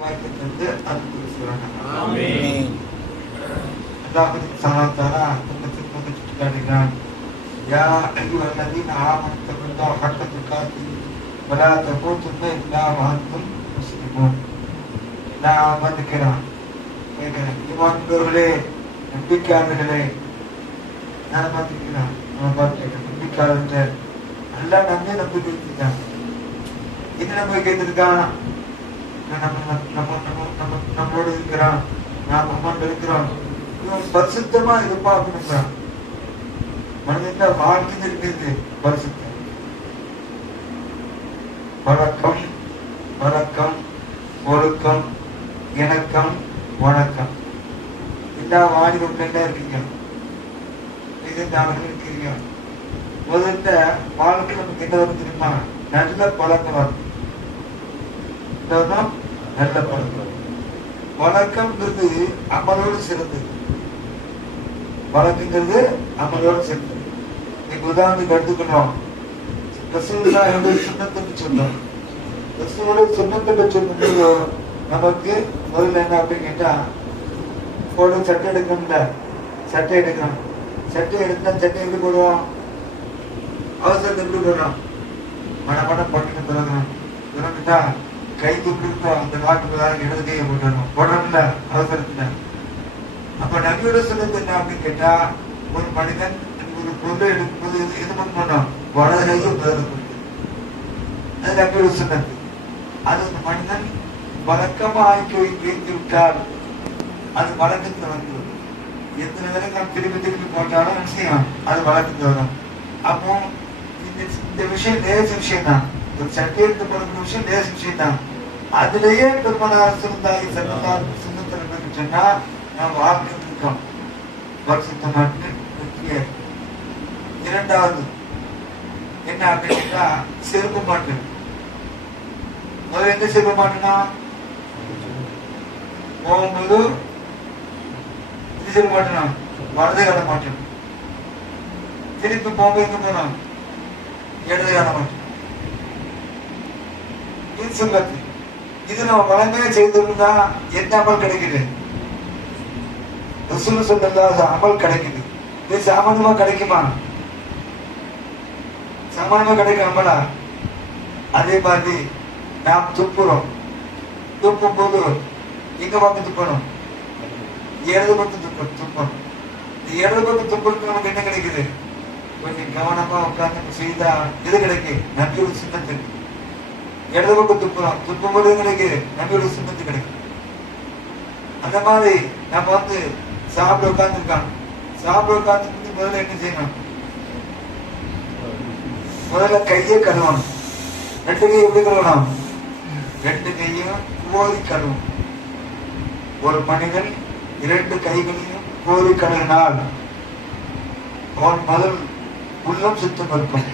வாய்ப்பு அன்பு சொல்றாங்க. சுட்டிக்காட்டுகிறான். யா ஐயுஹல் லதீன ஆமனு தகுல்லாஹ ஹக்க துகாத்திஹி வலா தமூதுன்ன இல்லா வஅன்தும் முஸ்லிமூன். நான் வந்திருக்கிறேன். இமான்களே, நம்பிக்கையாளர்களே, நான் வந்திருக்கிறேன். நம்பிக்கையாளர்கள் நல்லா நம்பிக்கை வச்சிருக்கான். என்ன நம்பிக்கை வச்சிருக்கான்? நம்மளோடு இருக்கிறான், நாம் அம்மாண்டு இருக்கிறோம். இவன் பரிசுத்தமா எதிர்பார்க்கிறான். மனிதன் வாழ்க்கை இருக்கிறது பரிசுத்தம். வழக்கம், வழக்கம், ஒழுக்கம், இணக்கம், வணக்கம். எல்லா வாலிபம் இருக்கீங்க, இருக்கீங்க. முதல்ல வாழ்க்கை நமக்கு என்ன வரும் தெரியுமா? நல்ல பழக்கம் வரும். நல்ல பழக்கம். வழக்கம்ங்கிறது அமலோடு சிறந்தது. வழக்குங்கிறது அமலோடு சிறந்தது. நீங்க உதாரணத்துக்கு எடுத்துக்கணும். சுண்ணத்துன்னு சொன்னோம். சுண்ணத்துன்னு சொன்னது நமக்கு முதல்ல என்ன அப்படின்னு கேட்டா, போட சட்டை எடுக்கணும்ல, சட்டை எடுக்கணும். சட்டை எடுத்தா சட்டை எப்படி போடுவோம்? அவசரத்தை எப்படி போடுறோம்? மனம் போட்டு தொடங்கிட்டா கைக்கு பிடிக்கும். அந்த நாட்டுக்கு இடது கையை போட்டணும், போடணும்ல அவசரத்துல. அப்ப நபியோட சொன்னது என்ன அப்படின்னு கேட்டா, ஒரு மனிதன் ஒரு பொருளை எடுக்கும்போது எது பண்ணணும்? வலது கையை முதல்ல கொடுத்து. அது நபியோட சொன்னது. அது ஒரு மனிதன் வழக்கமா ஆக்கி வைத்து விட்டால் அது வழக்கத்துல வந்து எத்தனை தடவை நாம் திருப்பி திருப்பி போட்டாலும் நிச்சயம் அது வழக்கத்துல வரும். அப்போ இந்த விஷயம் லேச விஷயம் தான். ஒரு சட்டை எடுத்து போடக்கூடிய விஷயம் லேச விஷயம் தான். அதுலயே பெருமனார் சிறந்தாகி செல்லலாம் சின்னத்திற்கு சொன்னா நாம் வாழ்க்கை இருக்கோம். வருஷத்தை வெற்றியே. இரண்டாவது என்ன அப்படின்னா, செருப்பு மாட்டு. முதல்ல எங்க செருப்பு மாட்டுனா போகும்போது இது செருப்பு மாட்டணும், வலது கால மாட்டணும். திருப்பி போகும்போது எங்க போனோம்? இடது கால மாட்டணும். இது சொல்லத்து. இது நம்ம வளமையா செய்திருந்தா எந்த அமல் கிடைக்குது? ரசூல் ஸல்லல்லாஹு அமல் கிடைக்குது. இது சாமானியமா கிடைக்குமா? சாமானியமா கிடைக்கும் அமலா? அதே மாதிரி நாம் துப்புறோம். துப்பும் போது எங்க பக்கம் துப்பணும்? இடது பக்கம் துப்பணும். இடது பக்கம் துப்புறதுக்கு நமக்கு என்ன கிடைக்குது? கொஞ்சம் கவனமா உட்கார்ந்து செய்தா எது கிடைக்கும்? நபியோட சுன்னத்து. இடது பக்கம் துப்புறோம், துப்பும் போது கிடைக்குது நபியோட சுன்னத்து கிடைக்கும். அந்த மாதிரி நம்ம வந்து சாப்பிட உட்கார்ந்துருக்கான். சாப்பிட உட்கார்ந்து முதல்ல என்ன செய்யணும்? முதல்ல கையை கழுவணும். ரெண்டு கையை எப்படி கழுவணும்? ரெண்டு கையும் கோரி கழுவும். ஒரு மனிதன் இரண்டு கைகளையும் கோரி கழுவினால் அவன் முதல் உள்ளம் சுத்தம் இருக்கும்,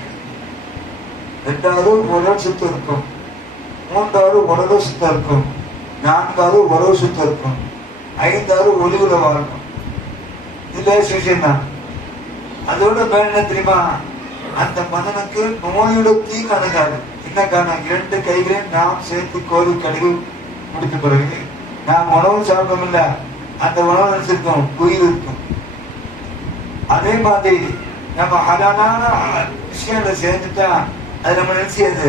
இரண்டாவது உடல் சுத்தம் இருக்கும், மூன்றாவது உடல் சுத்தம் இருக்கும், நான்காவது உறவு சுத்தம் இருக்கும், ஐந்தாவது ஒளிவுல வாழணும். இதுல விஷயம் தான். அதோட மேல என்ன தெரியுமா? அந்த மனிதனுக்கு நோயோட தீங்கு அணுகாது. என்ன காரணம்? இரண்டு கைகளையும் நாம் சேர்த்து கோரி கழுவி முடித்த பிறகு நாம் உணவு சாப்பிடும் இல்ல, அந்த உணவு நினைச்சிருக்கோம், உயிர் இருக்கும். அதே மாதிரி நம்ம ஹலாலான விஷயங்களை சேர்ந்துட்டா அது நம்ம நிச்சயது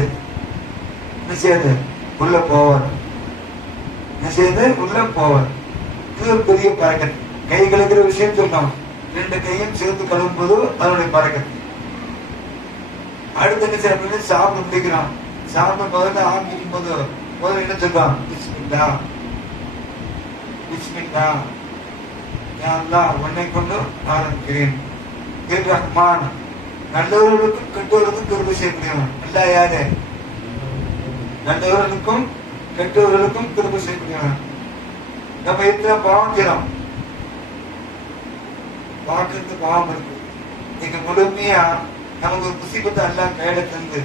உள்ள போவார். நிச்சயது உள்ள போவார். இது பெரிய பறக்கத்து. கை கழுக்கிற விஷயம் சொன்னோம். ரெண்டு கையும் சேர்த்து கழுவும் போது அதனுடைய பறக்கத்து. அடுத்த என்ன செய்ய? சாப்பிட முடிக்கிறான். சாப்பிட முதல்ல ஆரம்பிக்கும் போது முதல்ல என்ன சொல்றான்? பிஸ்மில்லா, பிஸ்மில்லா, யா அல்லாஹ் உன்னை கொண்டு ஆரம்பிக்கிறேன். ரஹ்மான், நல்லவர்களுக்கும் கெட்டவர்களுக்கும் கிருபை செய்யக்கூடியவன். அல்லா யாரு? நல்லவர்களுக்கும் கெட்டவர்களுக்கும் கிருபை செய்யக்கூடியவன். நம்ம எத்தனை பாவம் செய்யறோம்? பார்க்கறது பாவம் இருக்கு. நீங்க முழுமையா நமக்கு ஒரு முசீபத்தை அல்லா கையில தந்து,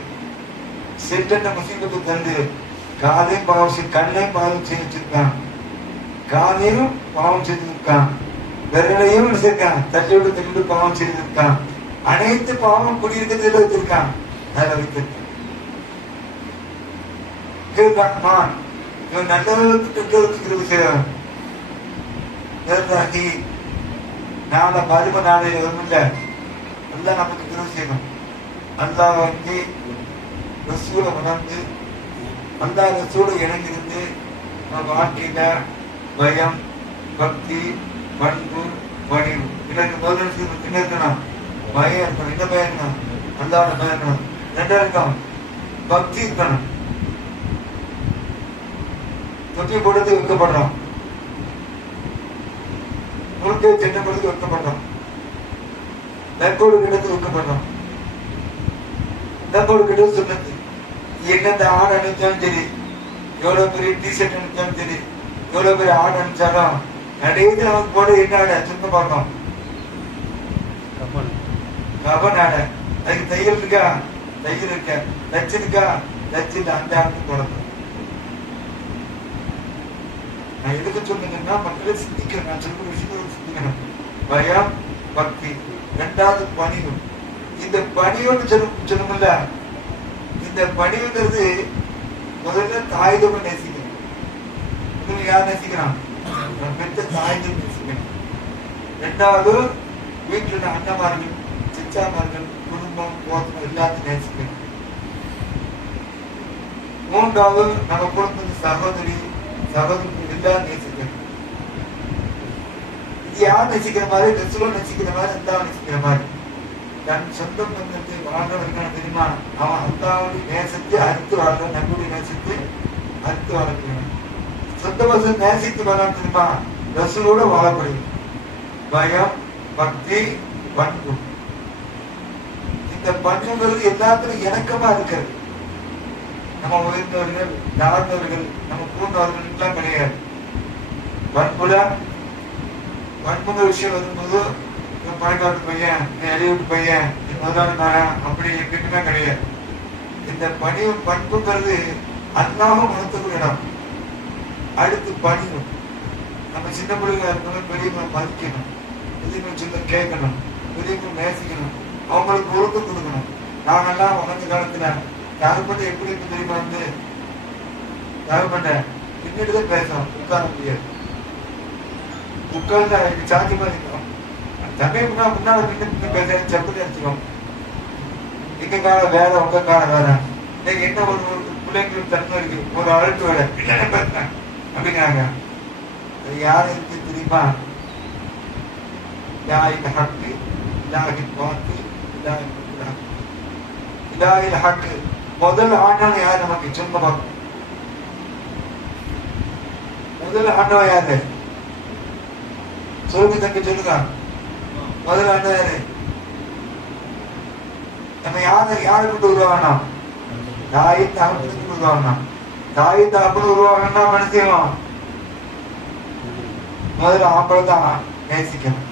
சென்ற முசீபத்தை தந்து, காலையும் பாவம் செய்ய, கண்ணையும் பாவம் செய்ய வச்சிருக்கான், காலையும் பாவம் செய்திருக்கான், விரலையும் வச்சிருக்கான், தள்ளிவிட்டு தள்ளிவிட்டு பாவம் செய்திருக்கான், அனைத்து பாவம் குடியிருக்கிறதுல வச்சிருக்கான், அதில் வைத்திருக்கான். ரஹ்மான், இவன் நல்லவர்களுக்கு கெட்டவர்களுக்கு கிருபை செய்வான். நீ நாளை மறும நாளையில வரும்ல, எல்லாம் நமக்கு கிருபை செய்யணும். அல்லாஹ் வந்து ரசூல உணர்ந்து அல்லாஹ் ரசூல இணைஞ்சிருந்து நம்ம வாழ்க்கையில பயம், பக்தி, பண்பு, பணிவு எனக்கு முதல் என்ன இருக்கணும்? பயம் இருக்கணும். என்ன பயம் இருக்கணும்? அல்லாஹ்வோட பயம் இருக்கணும். ரெண்டா இருக்கும் பக்தி இருக்கணும். தொட்டி போடுறது வைக்கப்படுறோம், முழுக்க சென்ன பொழுது வைக்கப்படுறோம், நெற்கோடு கிடத்து வைக்கப்படுறோம். நெற்கோடு கிட்ட சொன்னது என்னென்ன ஆடு அணிஞ்சாலும் சரி, எவ்வளவு பெரிய டிஷர்ட் அணிஞ்சாலும் சரி, எவ்வளவு பெரிய ஆடு அணிச்சாலும் நடையில நமக்கு போட என்ன ஆட சொந்த பார்க்கணும், கபன் ஆட. அதுக்கு தையல் இருக்கா? தையல் இருக்க. லட்சம் இருக்கா? லட்சம் அந்த ஆளுக்கு போடணும். நான் எதுக்கு சொல்லுங்கன்னா மக்களை சிந்திக்கணும். நான் சொல்ற விஷயத்தை சிந்திக்கணும். பயம், பக்தி. ரெண்டாவது பணிவு. இந்த பணிவுன்னு சொல்லுமில்ல, இந்த பணிவுங்கிறது முதல்ல தாய்தம் நேசிக்கணும். யார் நேசிக்கிறான்? பெற்ற தாய்தம் நேசிக்கணும். ரெண்டாவது வீட்டுல அண்ணமார்கள், சிச்சாமார்கள், குடும்பம், போதும் எல்லாத்தையும் நேசிக்கணும். மூன்றாவது நம்ம குடும்பத்து சகோதரி, சகோதரி எல்லாம் நேசிக்கணும். இது யார் நேசிக்கிற மாதிரி? ரசூல் நேசிக்கிற மாதிரி, அல்லாஹ் நேசிக்கிற மாதிரி. தன் சொந்த பந்தத்தை வாழ்றவர்கள் தெரியுமா? அவன் அல்லாஹ்வுடைய நேசத்தை அறுத்து வாழ்ற, நம்முடைய நேசத்தை அறுத்து வாழக்கூடிய சொந்த பந்தத்தை நேசித்து வாழ தெரியுமா? ரசூலோட வாழக்கூடிய பயம், பக்தி, பண்பு. இந்த பண்புங்கிறது எல்லாத்துக்கும் இணக்கமா இருக்கிறது. நம்ம உயர்ந்தவர்கள், தாழ்ந்தவர்கள், நம்ம கூர்ந்தவர்கள் எல்லாம் கிடையாது. பண்புல பண்புங்கிற விஷயம் வரும்போது பணக்காட்டு பையன், எளிவிட்டு பையன், முதலாளி நாளா அப்படி எப்படின்னா கிடையாது. இந்த பணிவு பண்புங்கிறது அல்லாஹ்வும் உணர்த்தக்கூடிய இடம். அடுத்து பணிவு. நம்ம சின்ன பிள்ளைங்க இருக்கணும், பெரியவங்களை மதிக்கணும், பெரியவங்க சொல்ல கேட்கணும், பெரியவங்க நேசிக்கணும், அவங்களுக்கு ஒழுக்கம் கொடுக்கணும். நாங்கெல்லாம் உணர்ந்த காலத்துல யாருப்பட்ட எப்படி இருக்கு தெரியுமா? வந்து யாருப்பட்ட பின்னிட்டுதான் பேசணும், உட்கார முடியாது. உட்கார்ந்து எனக்கு சாட்சி மாதிரி இருக்கணும். தமிழ்னா முன்னால பின்ன பேச செப்பல் அடிச்சுக்கோம். எங்க காலம் வேற, உங்க காலம் வேற. இன்னைக்கு என்ன ஒரு பிள்ளைங்களுக்கு தன்மை இருக்கு, ஒரு அழைப்பு வேற இல்லைன்னு பேசுறேன் அப்படிங்கிறாங்க. அது யாரு இருக்கு தெரியுமா? இலாஹில் ஹக்கு, இலாஹில் பாத்தில், இலாஹில் ஹக்கு. முதல் ஆண்டவன் யார்? நமக்கு சொந்த பார்க்கணும். முதல் ஆண்டவன் யாரு? சொல்லுங்க தங்க, சொல்லுங்க. முதல் ஆண்டவன் யாரு? நம்ம யாரை கொண்டு உருவாகணும்? தாய் தகப்பனுக்கு உருவாகணும். தாய் தகப்பனு உருவாகணும்னா என்ன செய்வோம்? முதல்ல ஆம்பளை தான் நேசிக்கணும்,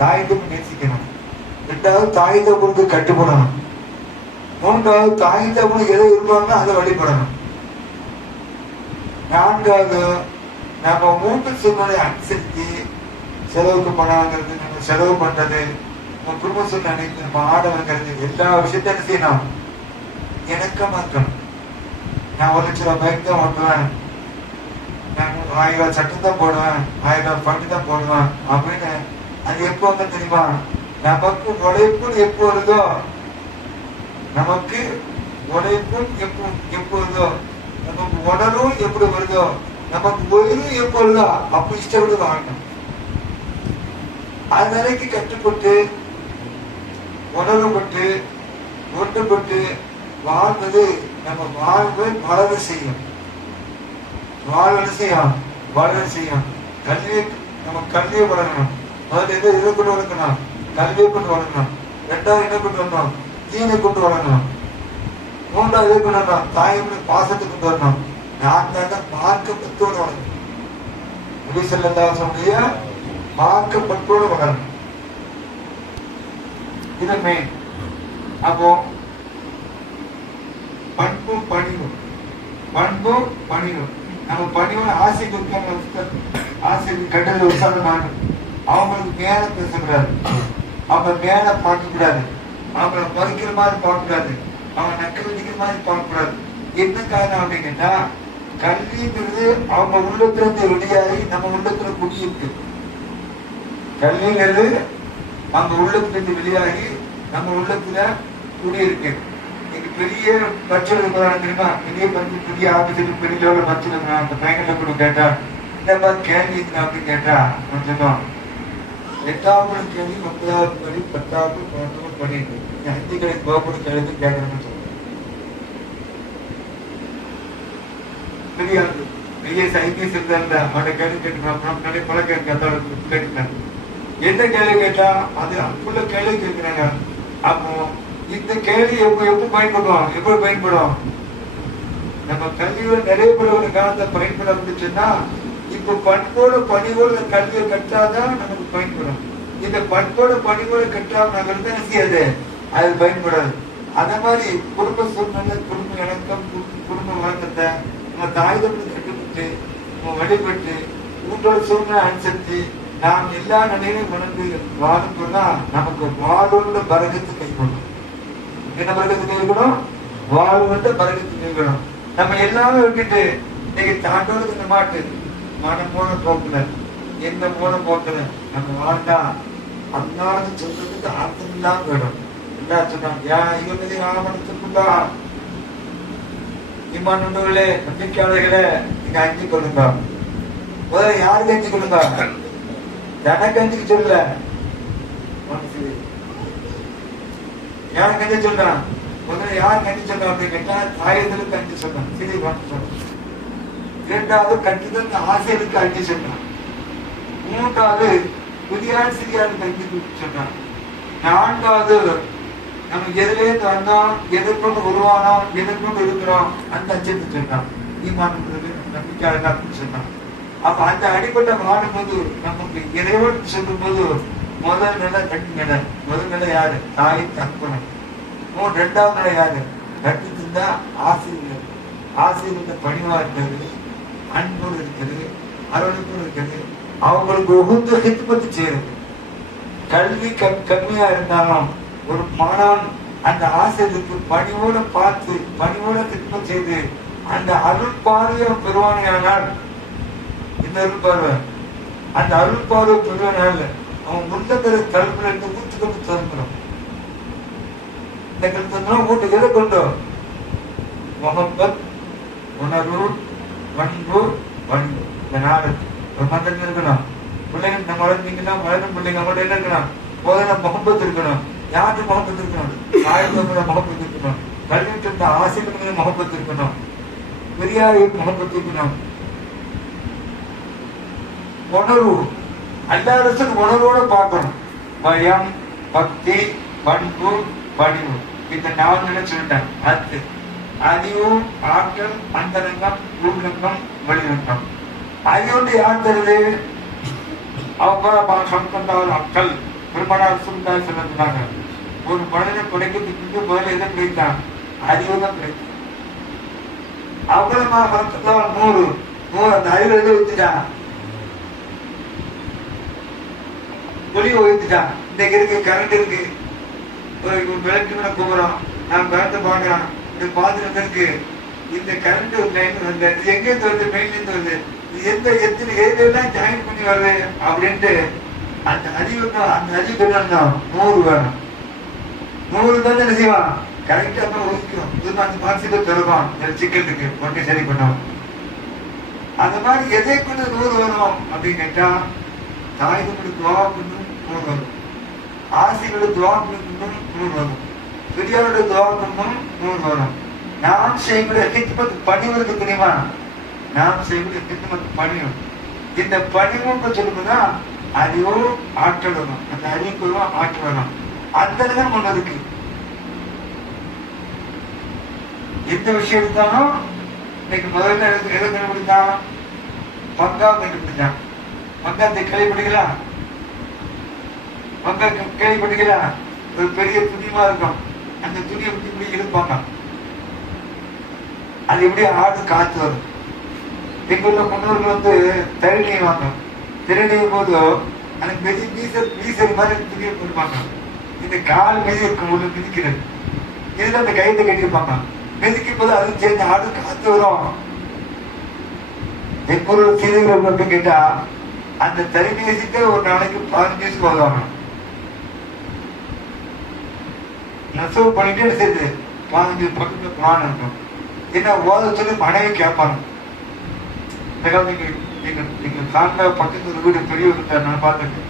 தாய்க்கு நேசிக்கணும். ரெண்டாவது தாய் தகப்பனுக்கு கட்டுப்படணும். மூன்றாவது தாய் தகப்பனுக்கு எதை இருப்பாங்க அதை வழிபடணும். நான்காவது நம்ம மூன்று சூழ்நிலை அனுசரித்து செலவுக்கு பணங்கிறது, நம்ம செலவு பண்றது, நம்ம குடும்ப சூழ்நிலை, நம்ம ஆட வைக்கிறது, எல்லா விஷயத்தையும் என்ன செய்யணும்? இணக்கமா இருக்கணும். நான் 1 லட்சம் ரூபாய் பைக் தான் ஓட்டுவேன், நான் 1000 ரூபாய் சட்டம் தான் போடுவேன், 1000 ரூபாய் பட்டு தான் போடுவேன் அப்படின்னு அது எப்போ வந்து தெரியுமா? நமக்கு உழைப்பு எப்போ வருதோ, நமக்கு உழைப்பும் எப்போ வருதோ, நமக்கு உடலும் எப்படி வருதோ, நமக்கு ஒயிலும் எப்போ வருதோ அப்போ இஷ்டப்பட்டு வாழணும். அது நிலைக்கு கட்டுப்பட்டு உணர்வுபட்டு ஒன்றுபட்டு வாழ்வது நம்ம வாழ்வை வளர செய்யும். வாழ்வன செய்யும், வளர செய்யும். கல்வியை நம்ம கல்வியை வளரணும். முதல்ல எதை கொண்டு வளர்க்கணும்? கல்வியை கொண்டு வளரணும். ரெண்டாவது என்ன கொண்டு வரணும்? தீனை கொண்டு வளரணும். மூன்றாவது எதை கொண்டு வரணும்? தாயுடைய பாசத்தை கொண்டு வரணும். நான்காவது மார்க்க பற்றோடு வளரணும். நபி ஸல்லல்லாஹு அலைஹி வஸல்லம் மார்க்க பற்றோடு வளரணும். இது மெயின். அப்போ பண்பு பணிவு, பண்பு பணிவு. நம்ம பணிவோட ஆசை கொடுக்க, ஆசை கண்டது உற்சாகமான அவங்களுக்கு மேல பேசக்கூடாது, அவங்க மேல பார்க்க கூடாது, அவங்களை பறிக்கிற மாதிரி பார்க்க கூடாது, அவங்க நக்க வச்சுக்கிற மாதிரி பார்க்க கூடாது. என்ன காரணம் அப்படின்னு கேட்டா, கல்விங்கிறது அவங்க உள்ளத்துல இருந்து வெளியாகி நம்ம உள்ளத்துல குடியிருக்கு. கல்விங்கிறது அவங்க உள்ளத்துல இருந்து வெளியாகி நம்ம உள்ளத்துல குடியிருக்கு. இன்னைக்கு பெரிய பட்சம் இருக்கிறாங்க தெரியுமா? பெரிய பெரிய ஆபீஸுக்கு பெரிய லெவலில் பட்சம் இருக்கிறாங்க. அந்த பையன்கிட்ட கூட கேட்டா இந்த மாதிரி கேள்வி அப்படின்னு கேட்டா கொஞ்சம் 8வது கேள்வி 9வது படி 10வது 11வது படிட்டு ஹிந்தி கல்வி கோபுர கேள்வி கேட்கணும்னு சொல்றேன். பெரிய பெரிய சைக்கிஸ் இருந்தா அவனை கேள்வி கேட்டு பல கேட்கிறாங்க. எந்த கேள்வி கேட்டா அது அப்புள்ள கேள்வி கேட்கிறாங்க. அப்போ இந்த கேள்வி எப்ப பயன்படும்? எப்படி பயன்படும்? நம்ம கல்வியோட நிறைய பேர் காலத்தை பயன்பட முடிச்சுன்னா, இப்ப பண்போட பணிவோட கல்வியை கற்றாதான் நமக்கு பயன்படும். இந்த பண்போட பணிவோட கற்றாம நாங்க இருந்தா செய்யாது, அது பயன்படாது. அந்த மாதிரி குடும்ப சூழ்நிலை, குடும்ப இணக்கம், குடும்ப வழக்கத்தை நம்ம தாய் தம்பி கட்டுப்பட்டு நம்ம வழிபட்டு உங்களோட சூழ்நிலை அனுசரித்து நாம் எல்லா நிலையிலும் மணந்து வாழும் போனா நமக்கு வாழ்வுள்ள பரகத்து கைக்கொள்ளும். என்ன பரகத்து கைக்கணும்? வாழ்வுள்ள பரகத்து கைக்கணும். நம்ம எல்லாமே விட்டுட்டு இன்னைக்கு தாண்டோடு இந்த மாட்டு மனம் போன போக்குல எந்த போன போக்குல நம்ம வாழ்ந்தா அன்னாவது சொல்றதுக்கு அர்த்தம் தான் வேணும். என்ன சொன்னாங்க? இவங்க ஆவணத்துக்குள்ளா இம்மானே நம்பிக்கையாளர்களே, நீங்க அஞ்சு கொள்ளுங்க. முதல்ல யாருக்கு அஞ்சு கொள்ளுங்க? எனக்கு அஞ்சுக்கு சொல்ல யாருக்கு அஞ்சு சொல்றான்? முதல்ல யாருக்கு அஞ்சு சொல்றான் அப்படின்னு கேட்டா, தாயர்களுக்கு அஞ்சு சொல்றான், சிறி சொல்றான். 2வது கட்டுதல் ஆசிரியருக்கு அஞ்சு சொல்றான். 3வது புதியார் சிறியாருக்கு அஞ்சு சொல்றான். 4வது நம்ம எதிலேருந்து வந்தோம், எதிர்கொண்டு உருவானோம், எதிர்கொண்டு இருக்கிறோம், அந்த அச்சத்தை சொல்றான். ஈமான்றது நம்பிக்கையாளர் சொல்றான். அப்ப அந்த அடிப்பட்ட வாழும்போது நமக்கு இறைவன் சொல்லும் போது முதல் நிலை கட்டு நிலை. முதல் நிலை யாரு? தாய் தகப்பனும். 2வது நிலை யாரு? கட்டுத்திருந்தா ஆசிரியர். ஆசிரியர் பணிவா இருக்கிறது, அன்போடு இருக்கிறது, அரவணைப்போடு இருக்கிறது, அவங்களுக்கு உகுந்த ஹித்மத்து செய்யறது. கல்வி கம்மியா இருந்தாலும் ஒரு மாணவன் அந்த ஆசிரியருக்கு பணிவோட பார்த்து பணிவோட ஹித்மத் செய்து அந்த அருள் பார்வையை பெறுவானால், இந்த அருள் பார்வை, அந்த அருள் பார்வை பெறுவனால அவன் முன்னகிற கல்வியில இருந்து ஊற்றுக்கு தந்துடும். இந்த கல்வி தந்துடும் வீட்டுக்கு எதை கொண்டு முகப்பத், உணர்வு, பண்பு, பண்பு. இந்த 4 ஒரு மந்திரம் இருக்கணும். பிள்ளைங்க நம்ம வளர்ந்தீங்கன்னா வளரும் பிள்ளைங்க அவங்கள்ட்ட என்ன இருக்கணும்? போதனை முகப்பத்து இருக்கணும். யாருக்கு முகப்பத்து இருக்கணும்? ஆயுதங்கள முகப்பத்து இருக்கணும். கல்விட்டு இருந்த ஆசிரியர்கள் முகப்பத்து இருக்கணும். பெரியாருக்கு முகப்பத்து இருக்கணும். உணர்வு அல்லாத உணர்வோட பார்க்கணும். பயம், பக்தி, பண்பு, பணிவு. இந்த 4 நிலை சொல்லிட்டேன். அடுத்து அறிவு, ஆற்றல், அந்தரங்கம், உள்ளங்கம், வெளிரங்கம். அறிவுண்டு யார் தருது? அவங்க சொந்தந்தால் அக்கள் பெருமானார் சுந்தாய் சொல்லிருந்தாங்க. ஒரு மனிதனை குறைக்கிறதுக்கு முதல்ல எதை கிடைத்தான்? அறிவு தான் கிடைக்கும். அவ்வளவு 100 அந்த அறிவு எதை வைத்துட்டான்? ஒளி வைத்துட்டான். இன்னைக்கு இருக்கு கரண்ட் இருக்கு, விளக்கு கூப்பிடுறோம், நான் கரண்ட் பாக்குறோம், இந்த பாத்திரம் இருக்கு, இந்த கரண்ட் லைன் வந்து எங்க இருந்து வருது? மெயின்ல இருந்து வருது. எந்த எத்தனை எல்லாம் ஜாயின் பண்ணி வருது அப்படின்ட்டு அந்த அறிவு தான். அந்த அறிவு வேணும் 100 வேணும். 100 தான் என்ன செய்வான்? கரெக்டா ஒதுக்கும். இது அந்த மாசிக்கு தருவான். சிக்கல் இருக்கு ஒன்றை சரி பண்ணும். அந்த மாதிரி எதை கொண்டு 100 வரும் அப்படின்னு கேட்டா, தாய்களுக்கு துவா கொண்டும் 100 வரும், ஆசிரியர்களுக்கு துவா கொண்டும் 100 வரும், பெரியாரோட துவா கொண்டும் 100 வரும். நாம் செய்யக்கூடிய ஹிக்மத் பணிவுக்கு தெரியுமா? நாம் செய்யக்கூடிய ஹிக்மத் பணிவு. இந்த பணிவுன்னு சொல்லும்போதுனா அறிவோ ஆற்றல் வரும். அந்த அறிவுக்கு ஆற்றல் வரும். அந்த ஒண்ணு இருக்கு. எந்த விஷயம் இருந்தாலும் இன்னைக்கு முதல்ல எதை கண்டுபிடித்தான்? பங்கா கண்டுபிடிச்சான். பங்காத்தை கேள்விப்பட்டீங்களா? பங்கா கேள்விப்பட்டீங்களா? ஒரு பெரிய துணிமா இருக்கும். அந்த துணியை விட்டு இப்படி இழுப்பாங்க. அது எப்படி ஆடு காத்து வரும். எங்க உள்ள முன்னோர்கள் வந்து திரை நெய்வாங்க. திரை நெய்யும் போது அந்த பெரிய வீசல் மாதிரி துணியை கொடுப்பாங்க. இந்த கால் மீது இருக்கும் உள்ள மிதிக்கிறது. இதுல அந்த கைத்தை கட்டியிருப்பாங்க. மிதிக்கும் போது அது சேர்ந்து ஆடு காத்து வரும். எப்பொருள் சீதைகள் அப்படின்னு கேட்டா அந்த தொலைபேசிக்கு ஒரு நாளைக்கு 15 நியூஸ் போதுவாங்க. நெசவு பண்ணிட்டே சேர்த்து 15 பக்கத்துல குரான் இருக்கும். என்ன ஓத சொல்லி மனைவி கேட்பாங்க. நீங்க காண்ட பக்கத்துல வீடு பெரிய இருந்தார், நான் பார்த்துருக்கேன்.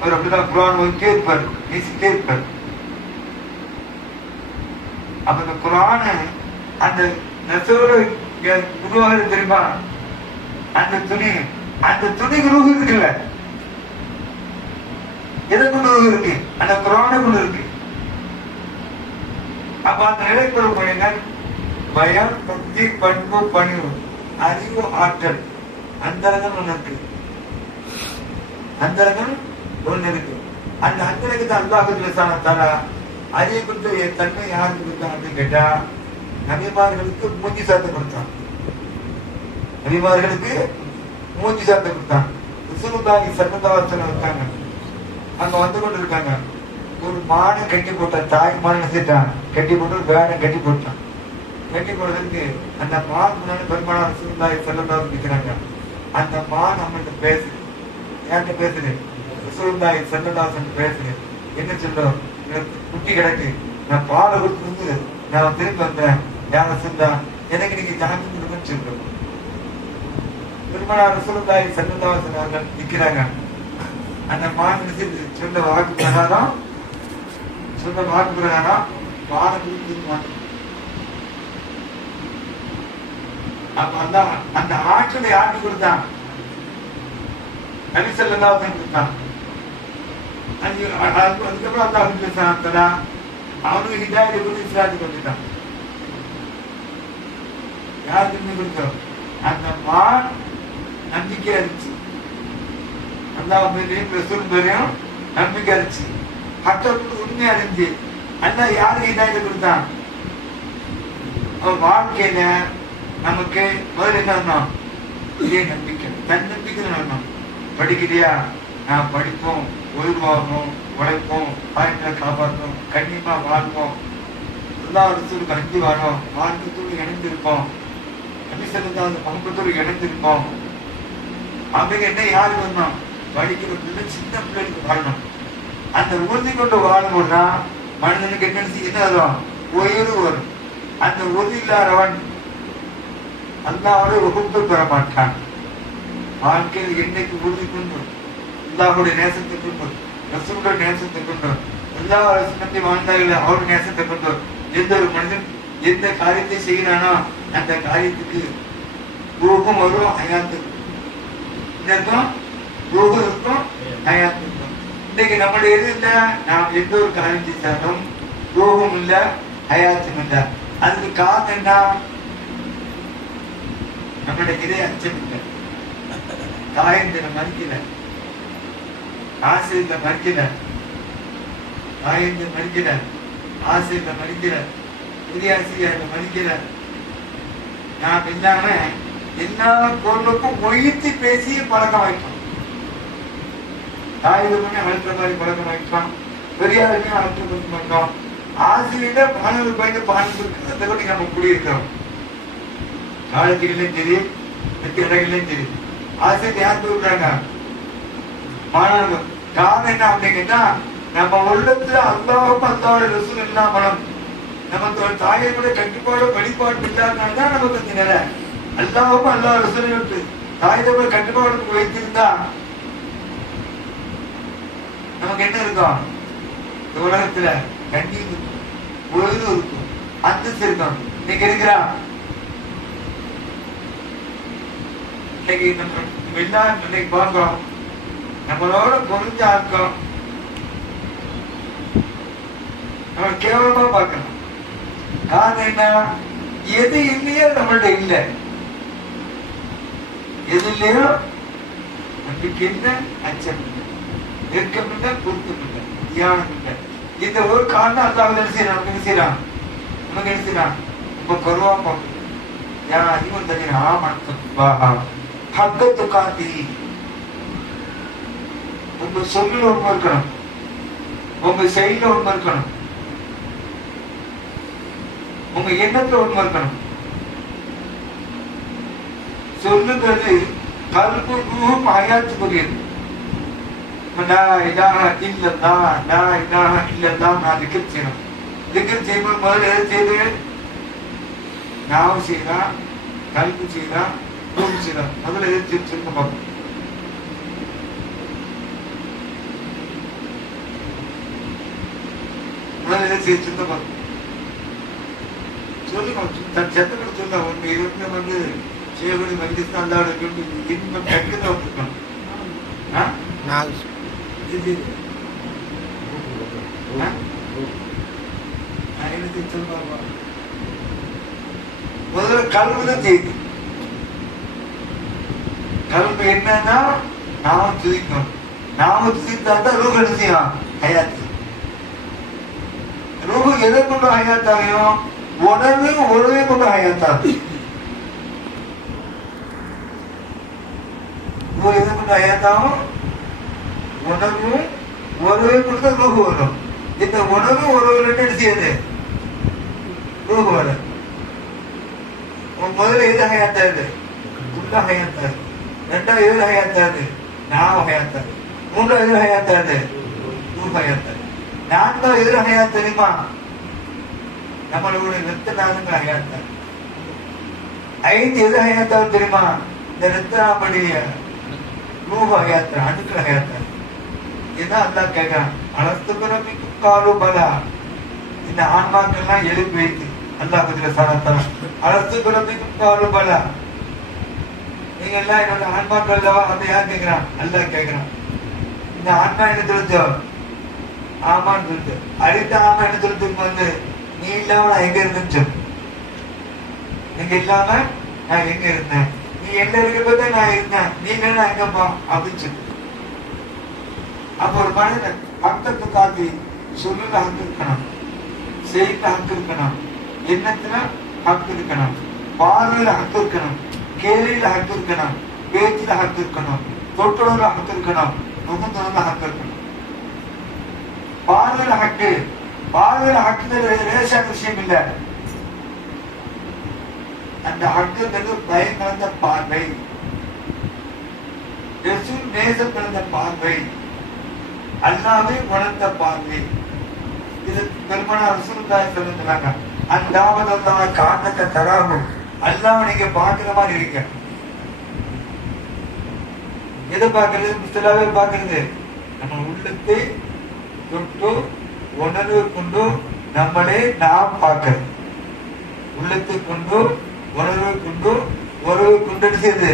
அவர் அப்படிதான் குரான் வந்துட்டே இருப்பாரு, பேசிட்டே இருப்பாரு. அப்ப இந்த குரான அந்த நெசவோட உருவாக தெரியுமா? அந்த துணிக்கு ரூஹ் இருக்குல்ல, எதை கொண்டு ரூஹ் இருக்கு? அந்த குரானை கொண்டு இருக்கு. அப்ப அந்த நிலைக்குள்ள போயினா பயம், பக்தி, பண்பு, பணிவு, அறிவு, ஆற்றல், அந்தரகம் ஒண்ணு இருக்கு. அந்தரகம் ஒண்ணு இருக்கு. அந்த அந்தரகத்தை அல்லாஹ் அறிய கொடுத்த என் தன்மை யாருக்கு கொடுத்தான் அப்படின்னு கேட்டா நபிமார்களுக்கு மூஞ்சி சாத்த கொடுத்தான். நபிமார்களுக்கு மூஞ்சி சாத்த கொடுத்தான். ரசூலுல்லாஹி ஸல்லல்லாஹு அலைஹி வஸல்லம் இருக்காங்க, அங்க வந்து கொண்டு இருக்காங்க. ஒரு மானை கட்டி போட்டான், தாய் மானை நினைச்சிட்டான், கட்டி போட்டு வேனை கட்டி போட்டான். கட்டி போடுறதுக்கு அந்த மான் முன்னாடி பெருமானார் ரசூலுல்லாஹி ஸல்லல்லாஹு அலைஹி வஸல்லம் நிற்கிறாங்க. அந்த மான் நம்மகிட்ட பேசுது. யார்கிட்ட பேசுது? ரசூலுல்லாஹி ஸல்லல்லாஹு அலைஹி வஸல்லம் பேசுது. என்ன சொல்றோம்? குட்டி கிடக்கு, நான் பாலை கொடுத்து நான் திரும்பி வந்தேன், யார சொல்லா எனக்கு நீங்க ஜாமீன் கொடுங்கன்னு சொல்றோம். பெருமானார் ரசூலுல்லாஹி ஸல்லல்லாஹு அலைஹி வஸல்லம் அவர்கள் நிற்கிறாங்க. அந்த மான் சொன்ன வாக்கு பிரகாரம் பாலை கொடுத்து அப்ப அந்த ஆற்றலை யாருக்கு கொடுத்தான்? நபி ஸல்லல்லாஹு அலைஹி வஸல்லம் கொடுத்தான். அதுக்கப்புறம் அல்லாஹ் அவனுக்கு ஹிதாயத்தை கொடுத்து இஸ்லாத்துக்கு வந்துட்டான். யாருக்கு கொடுத்தோம்? அந்த மான் நம்பிக்கை இருந்துச்சு, அல்லாஹ் மேலேயும் ரசூல் மேலேயும் நம்பிக்கை இருந்துச்சு, ஹக்கத்துக்கு உண்மையா இருந்துச்சு. அல்லாஹ் யாருக்கு ஹிதாயத்தை கொடுத்தான்? வாழ்க்கையில நமக்கு முதல்ல என்ன வரணும்? இதே நம்பிக்கை, தன்னம்பிக்கை வரணும். படிக்கிறியா? நான் படிப்போம், உயிர்வாகணும், உழைப்போம், தாய்களை காப்பாற்றணும், கண்ணியமா வாழ்வோம், எல்லா இடத்துக்கு அஞ்சு வாழும், மார்க்கத்தோடு இணைந்திருப்போம், அபிசல்லாத பங்கத்தோடு இணைந்திருப்போம் அப்படின்னு என்ன யாரு வரணும்? படிக்கிற பிள்ளை, சின்ன பிள்ளைகளுக்கு வாழணும். அந்த உறுதி கொண்டு வாழணும்னா மனிதனுக்கு என்ன வரும்? உயிர் வரும். அந்த உறுதி இல்லாதவன் அல்லாஹ்வோட வகுப்பு பெற மாட்டான். வாழ்க்கையில் என்னைக்கு உறுதி கொண்டு அல்லாஹ்வுடைய நேசத்தை கொண்டு, ரசூலுடைய நேசத்தை கொண்டு, எல்லா சுன்னத்தை வாழ்ந்தார்கள் அவருடைய நேசத்தை கொண்டு எந்த ஒரு மனிதன் எந்த காரியத்தை செய்கிறானோ அந்த காரியத்துக்கு ரூஹும் வரும், ஹயாத்துக்கும் ரூஹும் இருக்கும், ஹயாத்தும் இருக்கும். இன்னைக்கு நம்மளுடைய எது இல்லை, நாம் எந்த ஒரு காரியம் செய்தாலும் ரூஹும் இல்லை, ஹயாத்தும் இல்லை. அதுக்கு காரணம் என்ன? நம்மளுடைய இதய அச்சம் இல்லை, தாயந்திர மதிக்கல, ஆசிரியர்ல மதிக்கல, தாயந்திர மதிக்கல, ஆசிரியர்ல மதிக்கல, புதிய ஆசிரியர்ல மதிக்கல. நாம் இல்லாம எல்லா பொருளுக்கும் ஒழித்து பேசி பழக்கம் வைக்கும். தாயுமே அழுத்த மாதிரி பழக்கம் வைக்கும், பெரியாருமே அழுத்த பழக்கம் வைக்கும். ஆசிரியர மாணவர் பையன் பாண்டு அதை கூட நம்ம குடியிருக்கிறோம். காலேஜ்களையும் சரி, மற்ற இடங்களையும் சரி, ஆசிரியர் யார் சொல்றாங்க? மாணவர்கள். காரணம் என்ன அப்படின்னு கேட்டா, நம்ம உள்ளத்துல அல்லாஹ்வும் அல்லாஹ்வோட ரசூல் இல்லாமலும் நம்ம தாயோட கட்டுப்பாடு வழிபாடு இல்லாதனால்தான் நமக்கு இந்த நிலை. அல்லாஹ்வும் அல்லாஹ் ரசூல் தாயோட கட்டுப்பாடு வைத்திருந்தா நமக்கு என்ன இருக்கும்? இந்த உலகத்துல கண்ணியம் இருக்கும், உயர்வு இருக்கும், அந்தஸ்து இருக்கும். இன்னைக்கு இருக்கிறா இன்னைக்கு நம்ம எல்லாரும் இன்னைக்கு பார்க்கிறோம், நம்மளோட பொருந்த ஆக்கம் நம்ம கேவலமா பார்க்கணும். காரணம் என்ன? எது இல்லையோ நம்மள்ட்ட இல்லை, எது இல்லையோ நம்பிக்கை இல்லை, அச்சம் இல்லை, நெருக்கம் இல்லை, பொருத்தம் இல்லை, தியானம் இல்லை. இந்த ஒரு காரணம் அல்லாஹ் என்ன செய்யறான்? நமக்கு என்ன செய்யறான்? நமக்கு என்ன செய்யறான்? ரொம்ப கருவா பார்க்கணும். யார் அதிகம் தெரியும்? ஆமாம் ஹக்கத்து காத்தி. உங்க சொல்ல உண்மை இருக்கணும், உங்க செயல உண்மை இருக்கணும். உங்க எண்ணத்துல உண்மை இருக்கணும். சொல்லுங்கிறது கல்பு ரூஹும் ஹயாத்துக்குரியது. நான் திக்கர் செய்யணும். திக்கர் செய்யணும் முதல்ல எது செய்யுது? நாவும் செய்யலாம், கல்பு செய்யலாம், ரூஹு செய்யலாம். முதல்ல எது சொல்லுங்க பார்ப்போம். முதல்ல எது செய்ய சொல்லுங்க பார்ப்போம். சொல்லுங்க, தன் சத்தங்களை சொல்ல உங்க இவங்க சேவடி மகிழ்ச்சி அல்லாட இன்பம் கட்டுதான் வந்திருக்கணும். முதல்ல கல்விதான் செய்யுது. கல்வி என்னன்னா நாம துதிக்கணும். நாம துதித்தாதான் ரூப என்ன செய்யும்? ஹயாத்து. ரூப எதை கொண்டு ஹயாத்தாகும்? உணர்வே கொண்டு ஹயாத்தாகும். எதை கொண்டு ஹயாத்தாகும்? உணர்வே கொடுத்தா ரூபு வரும். இந்த உணர்வு உறவு செய்யுது ரூபு வரும். முதல்ல எது ஹயாத்தாது? உள்ள ஹயாத்தாது. ரெண்டாவது எது ஹயாத்தாது? நாம ஹயாத்தாது. மூன்றாவது எது ஹயாத்தாது? ரூபு ஹயாத்தாது. நான்காவது எது ஹயாத் தெரியுமா? நம்மளுடைய ரத்த நாதங்கள் ஹயாத்தாது. ஐந்து எது ஹயாத்தாது தெரியுமா? இந்த ரத்தனாபடிய ரூபு ஹயாத்தாது, அணுக்கள் ஹயாத்தாது. இதான் அல்லாஹ் கேட்கிறான். அலஸ்து பிரபிக்கும் காலு பலா. இந்த ஆன்மாக்கள்லாம் எழுப்பி வைத்து அல்லாஹ் பதில சாணத்தான் அலஸ்து பிரபிக்கும் காலு பலா. நீங்க எல்லாம் என்னோட ஆன்மாக்கள் அல்லவா? அதை யார் கேட்கிறான்? அல்லாஹ் கேட்கிறான். இந்த ஆன்மா என்ன சொல்லுச்சோ? ஆமான்னு சொல்லுச்சு. அடுத்த ஆன்மா என்ன சொல்லுச்சுக்கு வந்து நீ இல்லாம நான் எங்க இருந்தேன்னு சொல்லு. நீங்க இல்லாம நான் எங்க இருந்தேன்? நீ என்ன இருக்கப்பதான் நான் இருந்தேன். நீ என்ன நான் எங்கப்பா அப்படின்னு சொல்லு. அப்ப ஒரு மனிதன் பக்கத்து காத்தி சொல்லுல ஹக்கு இருக்கணும், செய்தில ஹக்கு இருக்கணும், எண்ணத்துல ஹக்கு இருக்கணும், பார்வையில ஹக்கு இருக்கணும், கேள்வியில ஹக்கு இருக்கணும், பேச்சில ஹக்கு இருக்கணும், தொட்டுறவுல ஹக்கு இருக்கணும், முகத்துறவுல ஹக்கு இருக்கணும். பார்வையில ஹக்கு. பார்வையில ஹக்கு லேசான விஷயம் இல்ல. அந்த ஹக்குங்கிறது பயம் கலந்த பார்வை, நேசம் கலந்த பார்வை, அல்லாவே உணர்ந்த பார்வை. இது பெருமானார் ரசூலுல்லாஹி சொல்லுறாங்க. அல்லாஹ் அல்லாஹ் காணக்க தராகும். அல்லாஹ் நீங்க பாக்குற மாதிரி இருக்க. எதை பாக்குறது? முஸ்தலாவே பாக்குறது. நம்ம உள்ளத்தை தொட்டு உணர்வு கொண்டு நம்மளே நாம் பார்க்கிறது. உள்ளத்தை கொண்டு உணர்வை கொண்டு உறவை கொண்டு செய்யுது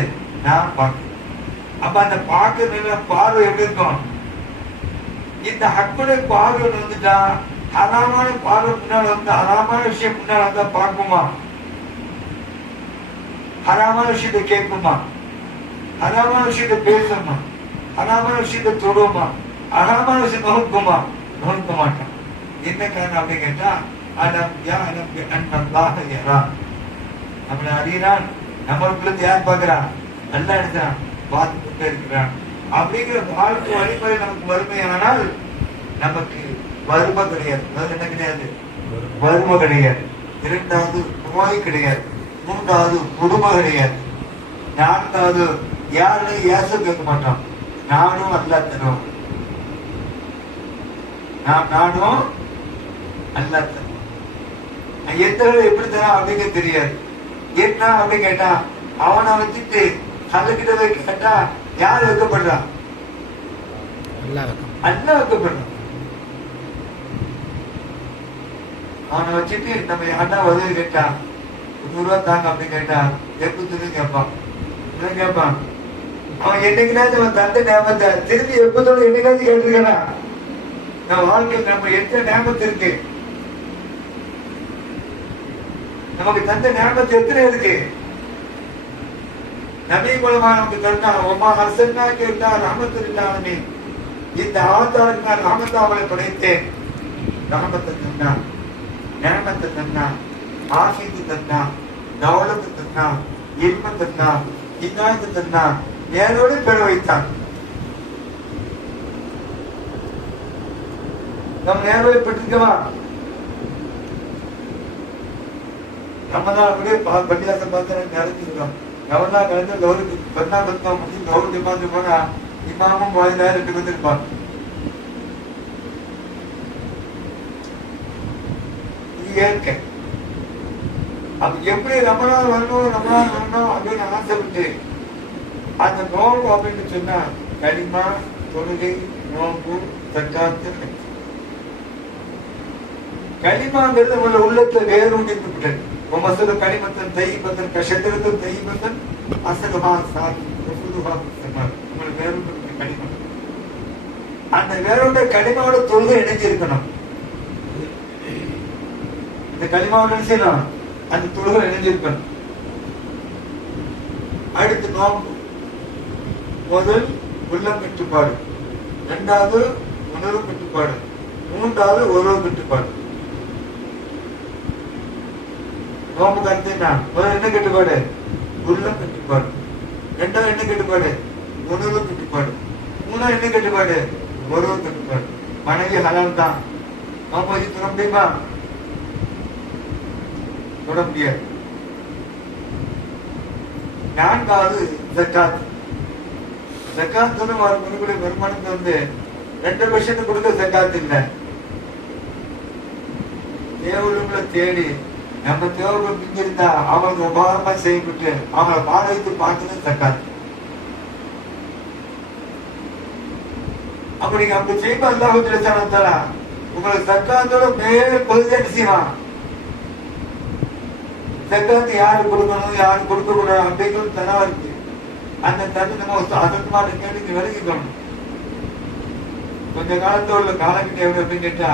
நாம் பார்க்கிறோம். அப்ப அந்த பார்க்கற பார்வை எப்படி இருக்கும்? இந்த ஹக்குடைய பார்வை வந்துட்டா ஹராமான பார்வை முன்னால வந்து ஹராமான விஷயம் முன்னால வந்தா பார்க்குமா? ஹராமான விஷயத்தை கேட்குமா? ஹராமான விஷயத்தை பேசுமா? ஹராமான விஷயத்தை தொடுமா? ஹராமான விஷயம் நோக்குமா? நோக்க மாட்டான். என்ன காரணம் அப்படின்னு கேட்டா நம்மளை அறிகிறான். நம்மளுக்குள்ள யார் பார்க்கிறான்? நல்லா எடுக்கிறான், பார்த்து கொண்டே இருக்கிறான். அப்படிங்கிற வாழ்க்கை வழிமுறை நமக்கு வறுமையானால் நமக்கு வறுமை கிடையாது. முதல்ல என்ன கிடையாது? வறுமை கிடையாது. இரண்டாவது நோய் கிடையாது. மூன்றாவது குடும்பம் கிடையாது. நான்காவது யாருடைய ஏசம் கேட்க மாட்டோம். நானும் அல்லாத்தனும், நானும் அல்லாத்தனும். எந்த எப்படி தரா அப்படிங்க தெரியாது. என்ன அப்படின்னு கேட்டா அவனை வச்சுட்டு அதுகிட்ட போய் கேட்டா யார் வைக்கப்படுறான்? அல்லா வைக்கப்படுறான். அவனை வச்சுட்டு நம்ம அண்ணா உதவி கேட்டா 100 ரூபா தாங்க அப்படின்னு கேட்டா எப்படி திரும்பி கேட்பான்? கேட்பான். அவன் என்னைக்குனாச்சும் அவன் தந்த ஞாபகத்தை திரும்பி எப்போதோட என்னைக்காச்சும் கேட்டிருக்கானா? நம்ம வாழ்க்கையில் நம்ம எந்த ஞாபகத்து இருக்கு? நமக்கு தந்த ஞாபகத்து எத்தனை இருக்கு? நபி மூலமா நமக்கு தந்தார். ஒமா ஹசன்னா கேட்டா ரஹமத்துல்லாஹி. இந்த ஆதாருக்கு நான் ரஹமத்தாவலை படைத்தேன். ரஹமத்தை தந்தா, ஞாபகத்தை தந்தா, ஆஃபியத்தை தந்தா, தௌலத்தை தந்தா, இல்ம தந்தா, இதாயத்தை தந்தா, நேரோடு பெற வைத்தான். நம்ம நேரோடு பெற்றிருக்கவா? நம்ம தான் அப்படியே பள்ளியாசம் பார்த்து நடத்திருக்கோம். எவனா கலந்து கௌரவ பெண்ணா பத்தம் முடிஞ்சு கௌரவ பார்த்து போனா இமாமும் 10,000 வந்துருப்பான். இது இயற்கை. அப்ப எப்படி ரமணான் வரணும் அப்படின்னு ஆசைப்பட்டு அந்த நோம்பு அப்படின்னு சொன்னா களிமா, தொழுகை, நோம்பு, தக்காத்து. களிமாங்கிறது உள்ள உள்ளத்துல வேரூண்டி இருந்துட்டு மசூத களிமத்தன் தைபத்தன் கஷத்திரத்தன் தைபத்தன் அசகமா சாதி உங்களுக்கு வேரூண்ட களிமம். அந்த வேரூண்ட களிமாவோட தொழுகை இணைஞ்சிருக்கணும். இந்த களிமாவோட செய்யலாம் அந்த தொழுகை இணைஞ்சிருக்கணும். அடுத்து நோம்பு. முதல் உள்ளம் கட்டுப்பாடு, இரண்டாவது உணர்வு கட்டுப்பாடு, மூன்றாவது உறவு கட்டுப்பாடு. நோம்பு கருத்து முதல் என்ன கட்டுப்பாடு? உள்ளம் கட்டுப்பாடு. இரண்டாவது என்ன கட்டுப்பாடு? உணர்வு கட்டுப்பாடு. மூணாவது என்ன கட்டுப்பாடு? உறவு கட்டுப்பாடு. மனைவி ஹலால் தான். நோம்பு வச்சு தொட முடியுமா? தொட முடியாது. நான்காவது ஜக்காத். ஜக்காத் முன்னுடைய வருமானத்தை 2% கொடுக்க ஜக்காத் இல்லை. தேவையுள்ள தேடி நம்ம தேவை மிஞ்சிருந்தா அவங்களுக்கு உபகாரமா செய்யப்பட்டு அவங்களை பாதைத்து பார்க்கணும் ஜக்காத். அப்படி செய்யும்போது அல்லாஹ் உங்களுக்கு ஜக்காத்தோட மேல் பகுதியை செய்வான். ஜக்காத்து யாரு கொடுக்கணும் யாரு கொடுக்க கூடாது அப்படிங்கிறது தனவா இருக்கு. அந்த தட்டு நம்ம அதற்குமான கேள்வி விலகிக்கணும். கொஞ்ச காலத்துல உள்ள காலக்கிட்ட எப்படி அப்படின்னு கேட்டா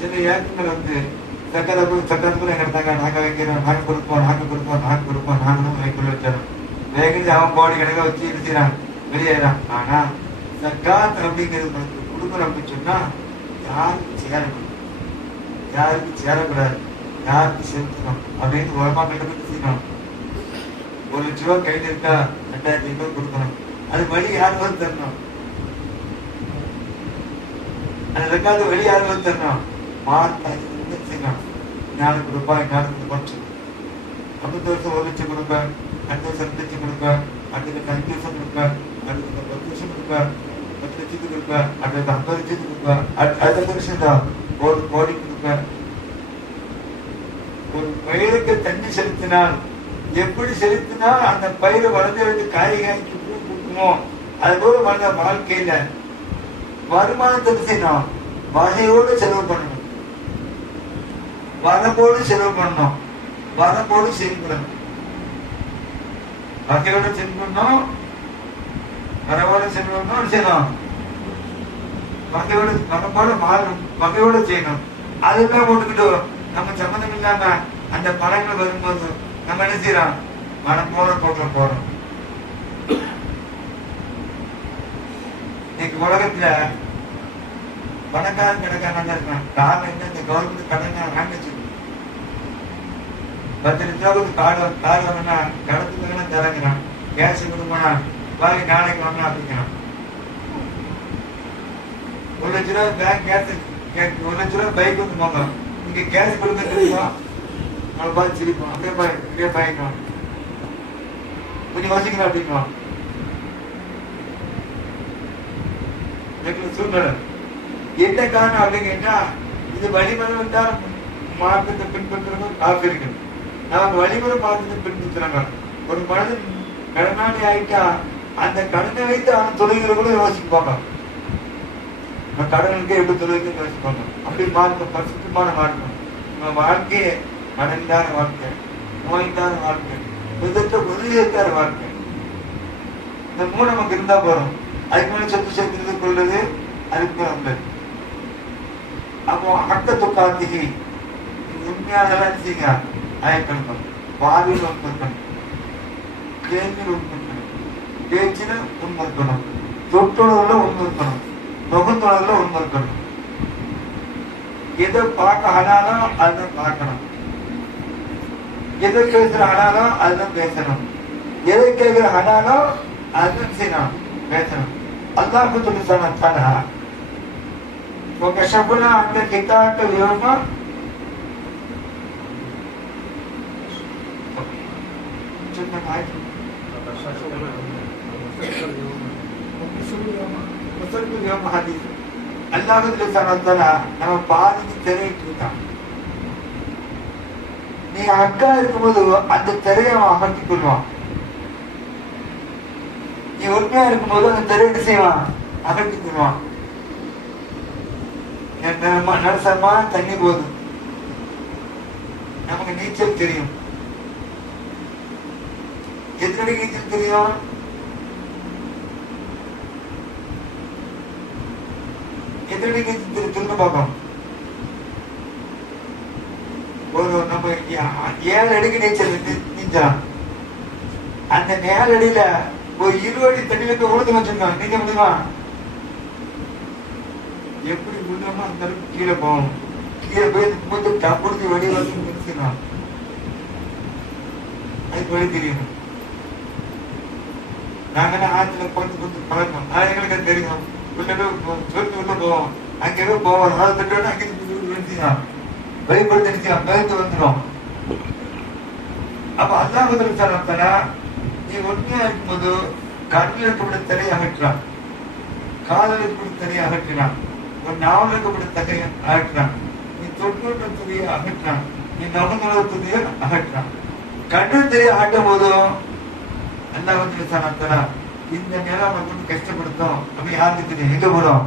சில ஏக்கங்கள் சக்கரத்துக்குள்ள எங்கிட்டாங்க நாங்க வைக்கிறோம், நாங்க கொடுப்போம் நாங்களும் வைக்குள்ள வச்சிடறோம். வேகத்தை அவன் கோடி கணக்க வச்சு இருக்கிறான் வெளியேறான். ஆனா ஜக்காத் அப்படிங்கிறது கொடுக்கணும் அப்படின்னு சொன்னா யாருக்கு சேரக்கூடாது, யாருக்கு செலுத்தணும் அப்படின்னு உரமா கண்டுபிடிச்சு செய்யணும். 1 லட்ச ரூபாய் கையில் இருக்கா 2,000 ரூபாய் கொடுக்கணும். அது வழி யாரு வந்து தரணும்? அந்த ரெக்கார்டு வழி யாரு வந்து தரணும்? செய்யணும். நாளுக்கு ரூபாய் அடுத்த வருஷம் 1 லட்சம் கொடுப்பேன், அடுத்த வருஷம் 2 லட்சம் கொடுப்பேன், அடுத்த 5 வருஷம் கொடுப்பேன், அடுத்த 10 வருஷம் கொடுப்பேன், 10 லட்சத்துக்கு கொடுப்பேன், அடுத்த 50 லட்சத்துக்கு கொடுப்பேன், அடுத்த வருஷம் தான் 1 கோடி கொடுப்பேன். ஒரு பயிருக்கு தண்ணி செலுத்தினால் எப்படி செலுத்தினால் அந்த பயிர் வளர்ந்து காய்கறிக்கு பூ பூக்குமோ அது போல வளர்ந்த வாழ்க்கையில வருமானத்தை செய்யணும். வகையோடு செலவு பண்ணணும், வரப்போடு செலவு பண்ணணும், வரப்போடு செயல்படணும். வகையோட செலவு வரவோட செலவு செய்யணும். வகையோட வரப்போட மாறணும், வகையோட செய்யணும். அதெல்லாம் போட்டுக்கிட்டு நம்ம சம்மந்தம் இல்லாம அந்த பழங்கள் வரும்போது நம்ம என்ன செய்யறோம்? மனம் போற போக்குல போறோம். இன்னைக்கு உலகத்துல பணக்காரன் கிடக்கான இருக்கான். காரணம் என்ன? இந்த கவர்மெண்ட் கடன் வாங்கிச்சு 10 லட்சம் கார் வாங்கினா கடத்துக்கு திறங்கிறான். கேஸ் கொடுக்கணும்னா வாங்கி நாளைக்கு வாங்கலாம் அப்படிங்கிறான். 1 லட்ச ரூபாய் பேங்க் கேஸ் 1 லட்ச ரூபாய் பைக் வந்து போங்க. இங்க கேஸ் கொடுக்க தெரியுமா? அவளை பார்த்து சிரிப்போம். அப்படியே பயங்கரம் கொஞ்சம் வசிக்கலாம் அப்படிங்களா சூழ்நிலை என்ன காரணம் அப்படின்னு கேட்டா இது வழிமுறை தான் மார்க்கத்தை பின்பற்றுறது காப்பி இருக்கு. நமக்கு வழிமுறை மார்க்கத்தை பின்பற்றுறாங்க. ஒரு மனிதன் கடனாளி ஆயிட்டா அந்த கடனை வைத்து அவன் தொழில்களை கூட யோசிப்பாங்க. கடனுக்கு எப்படி தொழிலுக்கு யோசிப்பாங்க. அப்படி மார்க்கம் பரிசுத்தமான மார்க்கம். நம்ம வாழ்க்கையே கடன்தான வாழ்க்கை, நோய்தான வாழ்க்கை, உதவியற்ற வாழ்க்கை. இந்த 3 நமக்கு இருந்தா போறோம். அதுக்கு மேல சொத்து சேர்த்து கொள்வது அதுக்கு மேல. அப்போ அக்கத்து காத்திகை உண்மையாக செய்யுங்க. அயக்கணும், பாலில் உண்மைக்கணும், கேள்வியில் உண்மைக்கணும், பேச்சில உண்மைக்கணும், தொட்டுணர்வுல உண்மைக்கணும், நுகர்ந்துணர்வுல உண்மைக்கணும். எதை பார்க்க ஹலாலோ அதுதான் பார்க்கணும், எதை பேசுற ஹலாலோ அதுதான் பேசணும், எதை கேட்கிற ஹலாலோ அதுதான் செய்யணும் பேசணும். அல்லாஹ் சொல்லி சொன்னா கஷபுனா அந்த கிதாக்க வியோமா நம்ம பாதிக்கு திரையிட்டு இருக்கான். நீ அக்கா இருக்கும்போது அந்த திரையை அவன் அமர்த்திக் கொள்வான். நீ உண்மையா இருக்கும்போது அந்த திரையிட்டு செய்வான், அகற்றிக் கொள்வான். நரசமா தண்ணி போதும், நமக்கு நீச்சல் தெரியும். எத்தனை நீச்சல் தெரியும்? எத்தனை நீச்சல் தெரியும் சொல்ல பார்ப்போம். ஒரு நம்ம 7 அடிக்கு நீச்சல் நீச்சலாம். அந்த 7 அடியில ஒரு 20 அடி தண்ணியில போய் உழுந்து வச்சிருக்கோம், நீங்க முடியுமா? எப்படி உள்ளமா அந்த அளவுக்கு கீழே போகும். கீழே போய் மூச்சு டப்புடுத்து வெளியே வந்து நிறுத்திடலாம். அதுக்கு வழி தெரியணும். நாங்க ஆற்றுல கொஞ்சம் பழக்கம், எங்களுக்கு தெரியும். உள்ள சொல்லி உள்ள போவோம், அங்கே போவோம். அதை தட்டோட அங்கே நிறுத்திடலாம், வெளிப்படுத்த நிறுத்திடலாம், மேற்கு வந்துடும். அப்ப அல்லாஹ் நீ உண்மையா இருக்கும்போது கண்ணில் இருக்கக்கூடிய திரையை அகற்றான், காதல் இருக்கக்கூடிய திரையை அகற்றினான், ஒரு நாவல் இருக்கக்கூடிய திரையை அகற்றான், நீ தொற்று துறையை அகற்றான், நீ நவநல துறையை அகற்றான். கண்ணு திரையை ஆட்டும் போதும் அல்லாஹ் இந்த நேரம் அவனை கொண்டு கஷ்டப்படுத்தும். அப்படி யாருக்கு தெரியும்? எங்க போறோம்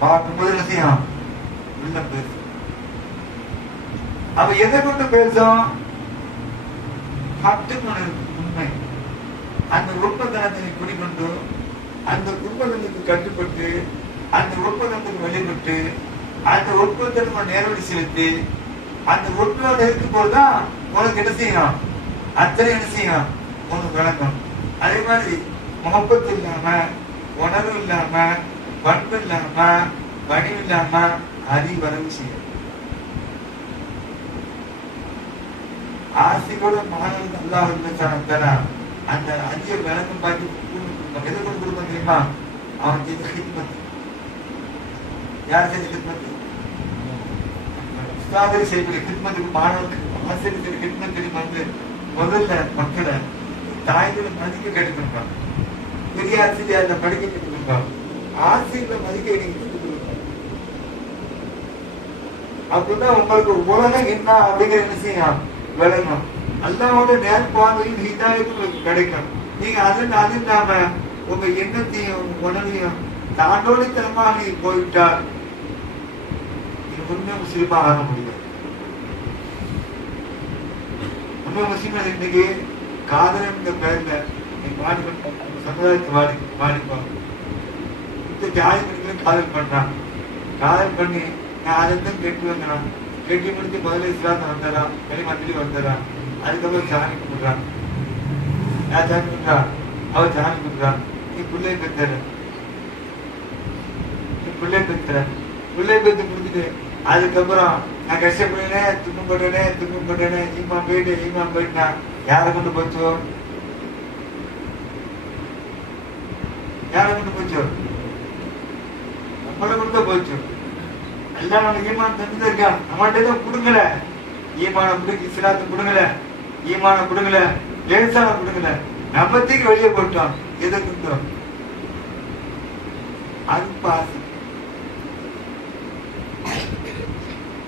பார்க்கும்போது என்ன செய்யும்? உள்ள பேசும். அவ எதை கொண்டு பேசும்? உண்மை. அந்த உண்மைத்தனத்தை குடிக்கொண்டு அந்த உண்மைத்தனத்துக்கு கட்டுப்பட்டு அந்த உண்மைத்தனத்துக்கு வெளிப்பட்டு அந்த உண்மைத்தனத்தை நேரடி செலுத்தி அந்த உண்மையோட இருக்கும் போதுதான் உனக்கு என்ன செய்யும்? அத்தனை என்ன செய்யும்? உனக்கு விளக்கம். அதே மாதிரி முகப்பத்து இல்லாம, உணர்வு இல்லாம, பண்பு இல்லாம, பணிவு இல்லாம அறிவரவு செய்யும். ஆசையோட மாணவர்கள் அல்லாஹ் அந்த அஞ்சிய விளக்கம் பார்த்து எதை கொண்டு கொடுப்போம் தெரியுமா? அவன் செய்த ஹிட்மத். யார் செஞ்ச ஹிட்மத்? உஸ்தாதில் செய்யக்கூடிய ஹிட்மத்துக்கு மாணவர்களுக்கு ஆசிரியர் செய்த ஹிட்மத் தெரியுமா? முதல்ல மக்களை தாய்களை மதிக்க கற்றுக்கொடுப்பான். பெரிய ஆசிரியர் படிக்க கற்றுக்கொடுப்பான். ஆசிரியர்களை மதிக்க நீங்க கற்றுக் கொடுப்பாங்க. அப்படின்னா உங்களுக்கு உலகம் என்ன அப்படிங்கிற என்ன செய்யலாம் விளங்கும். அல்லாஹ்வோட நேர்பார்வையும் ஹிதாயத்தும் உங்களுக்கு கிடைக்கும். நீங்க அது இல்லாம உங்க எண்ணத்தையும் உணவையும் தாண்டோடித்தனமாக நீங்க போயிட்டால் இது உண்மை முஸ்லீமாக ஆக முடியாது. உண்மை முஸ்லீம் இன்னைக்கு காதல் பேர்ல சமுதாயத்தை வாடிப்பாங்க. இந்த ஜாதி மனிதர்கள் காதல் பண்றான். காதல் பண்ணி நான் அதைத்தான் கெட்டு வந்துடான். கெட்டி முடிச்சு முதல்ல இஸ்லாத்தை வந்துடுறான், வெளிமந்திரி வந்துடுறான். அதுக்கப்புறம் சாமி கும்பிடுறான். யார் சாமி கும்பிட்றா? அவர் சாமி கும்பிட்றான். நீ பிள்ளை பெற்ற பிள்ளை பெற்று முடிச்சுட்டு அதுக்கப்புறம் நான் கஷ்டப்படுறேன், துன்பப்பட்டேனே, ஈமா போயிட்டா யாரை கொண்டு போச்சோ? யாரை கொண்டு போச்சோ? நம்மளை கொண்டு போச்சு. எல்லாம் நம்ம ஈமான் தந்துதான் இருக்கான். நம்மகிட்ட தான் கொடுங்கல, ஈமான கொடுங்க, இஸ்லாத்தை கொடுங்கல, ஈமான கொடுங்கல, லேசான கொடுங்கல, நம்மத்தையும் வெளியே போட்டோம். எதை கொடுத்தோம்? அன்பு ஆசை.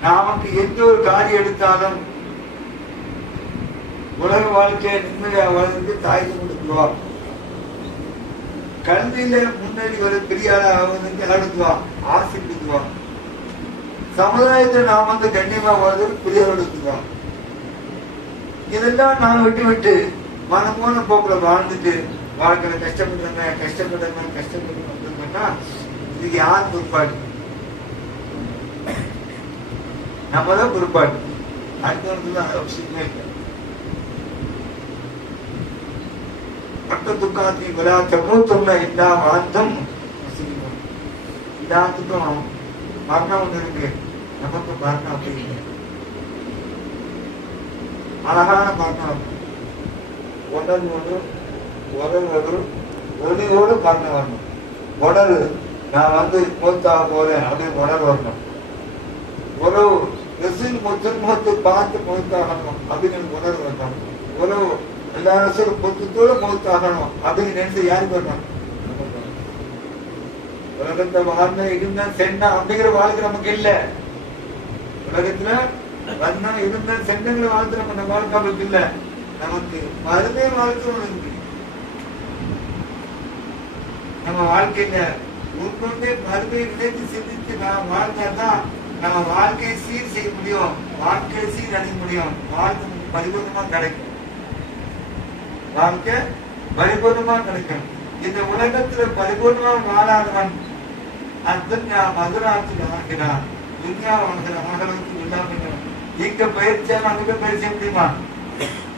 நமக்கு எந்த ஒரு காரியம் எடுத்தாலும் உலக வாழ்க்கையை நிம்மதியா வாழ்ந்து தாய்க்கு கொடுத்துவா. கல்வியில முன்னாடி வர பெரியார அடுத்துவா, ஆசை கொடுத்துவா. சமுதாயத்தை நாம் கண்ணியமா வாழ்ந்து பெரியார் எடுத்துவா. இதெல்லாம் நான் விட்டு மனமோன போக்குல வாழ்ந்துட்டு வாழ்க்கையில கஷ்டப்படுறேன்னா இதுக்கு யார் பொறுப்பாடு? நம்மதான் பொறுப்பாடு. அடுத்தவனுக்குதான் அவசியமே இல்லை. பக்கத்துக்காத்தி விளையாட்டமும் எல்லா வாழ்ந்தும் எல்லாத்துக்கும் மரணம் ஒன்று இருக்கு. நமக்கு மரணம் அப்படி இல்லை. அழகான மரணம். ஒளியோடு மரணம் வரணும். உடல் நான் மூத்தாக போறேன் அப்படின்னு உடல் வரணும். உறவு முகத்தை பார்த்து மூத்தாகணும் அப்படின்னு உணர்வு வரணும். உறவு எல்லா ரசூலும் பொத்துத்தோடு மௌத்தாகணும் அப்படின்னு நினைச்சு யாருக்கு வரணும்? உலகத்தை வாழ்ந்த இருந்தா சென்னா அப்படிங்கிற வாழ்க்கை நமக்கு இல்ல. உலகத்துல வந்தா இருந்தா சென்னங்களை வாழ்த்து நம்ம வாழ்க்கை நமக்கு இல்ல. நமக்கு மறுமை வாழ்க்கை இருக்கு. நம்ம வாழ்க்கையில உட்கொண்டே மறுமையை நினைத்து சிந்தித்து நாம் வாழ்ந்தாதான் நம்ம வாழ்க்கையை சீர் செய்ய முடியும், வாழ்க்கையை சீரடைய முடியும், வாழ்க்கை பரிபூர்ணமா கிடைக்கும், வாழ்க்கை பரிபூர்ணமா கிடைக்கும். இந்த உலகத்துல பரிபூர்ணமா வாழாதவன் அத்துன்யா மதுராத்துல ஆகிறான், துன்யா வாழ்கிற ஆகிறதுக்கு இல்லாம இங்க பயிற்சியாம அங்க போய் பயிற்சி முடியுமா?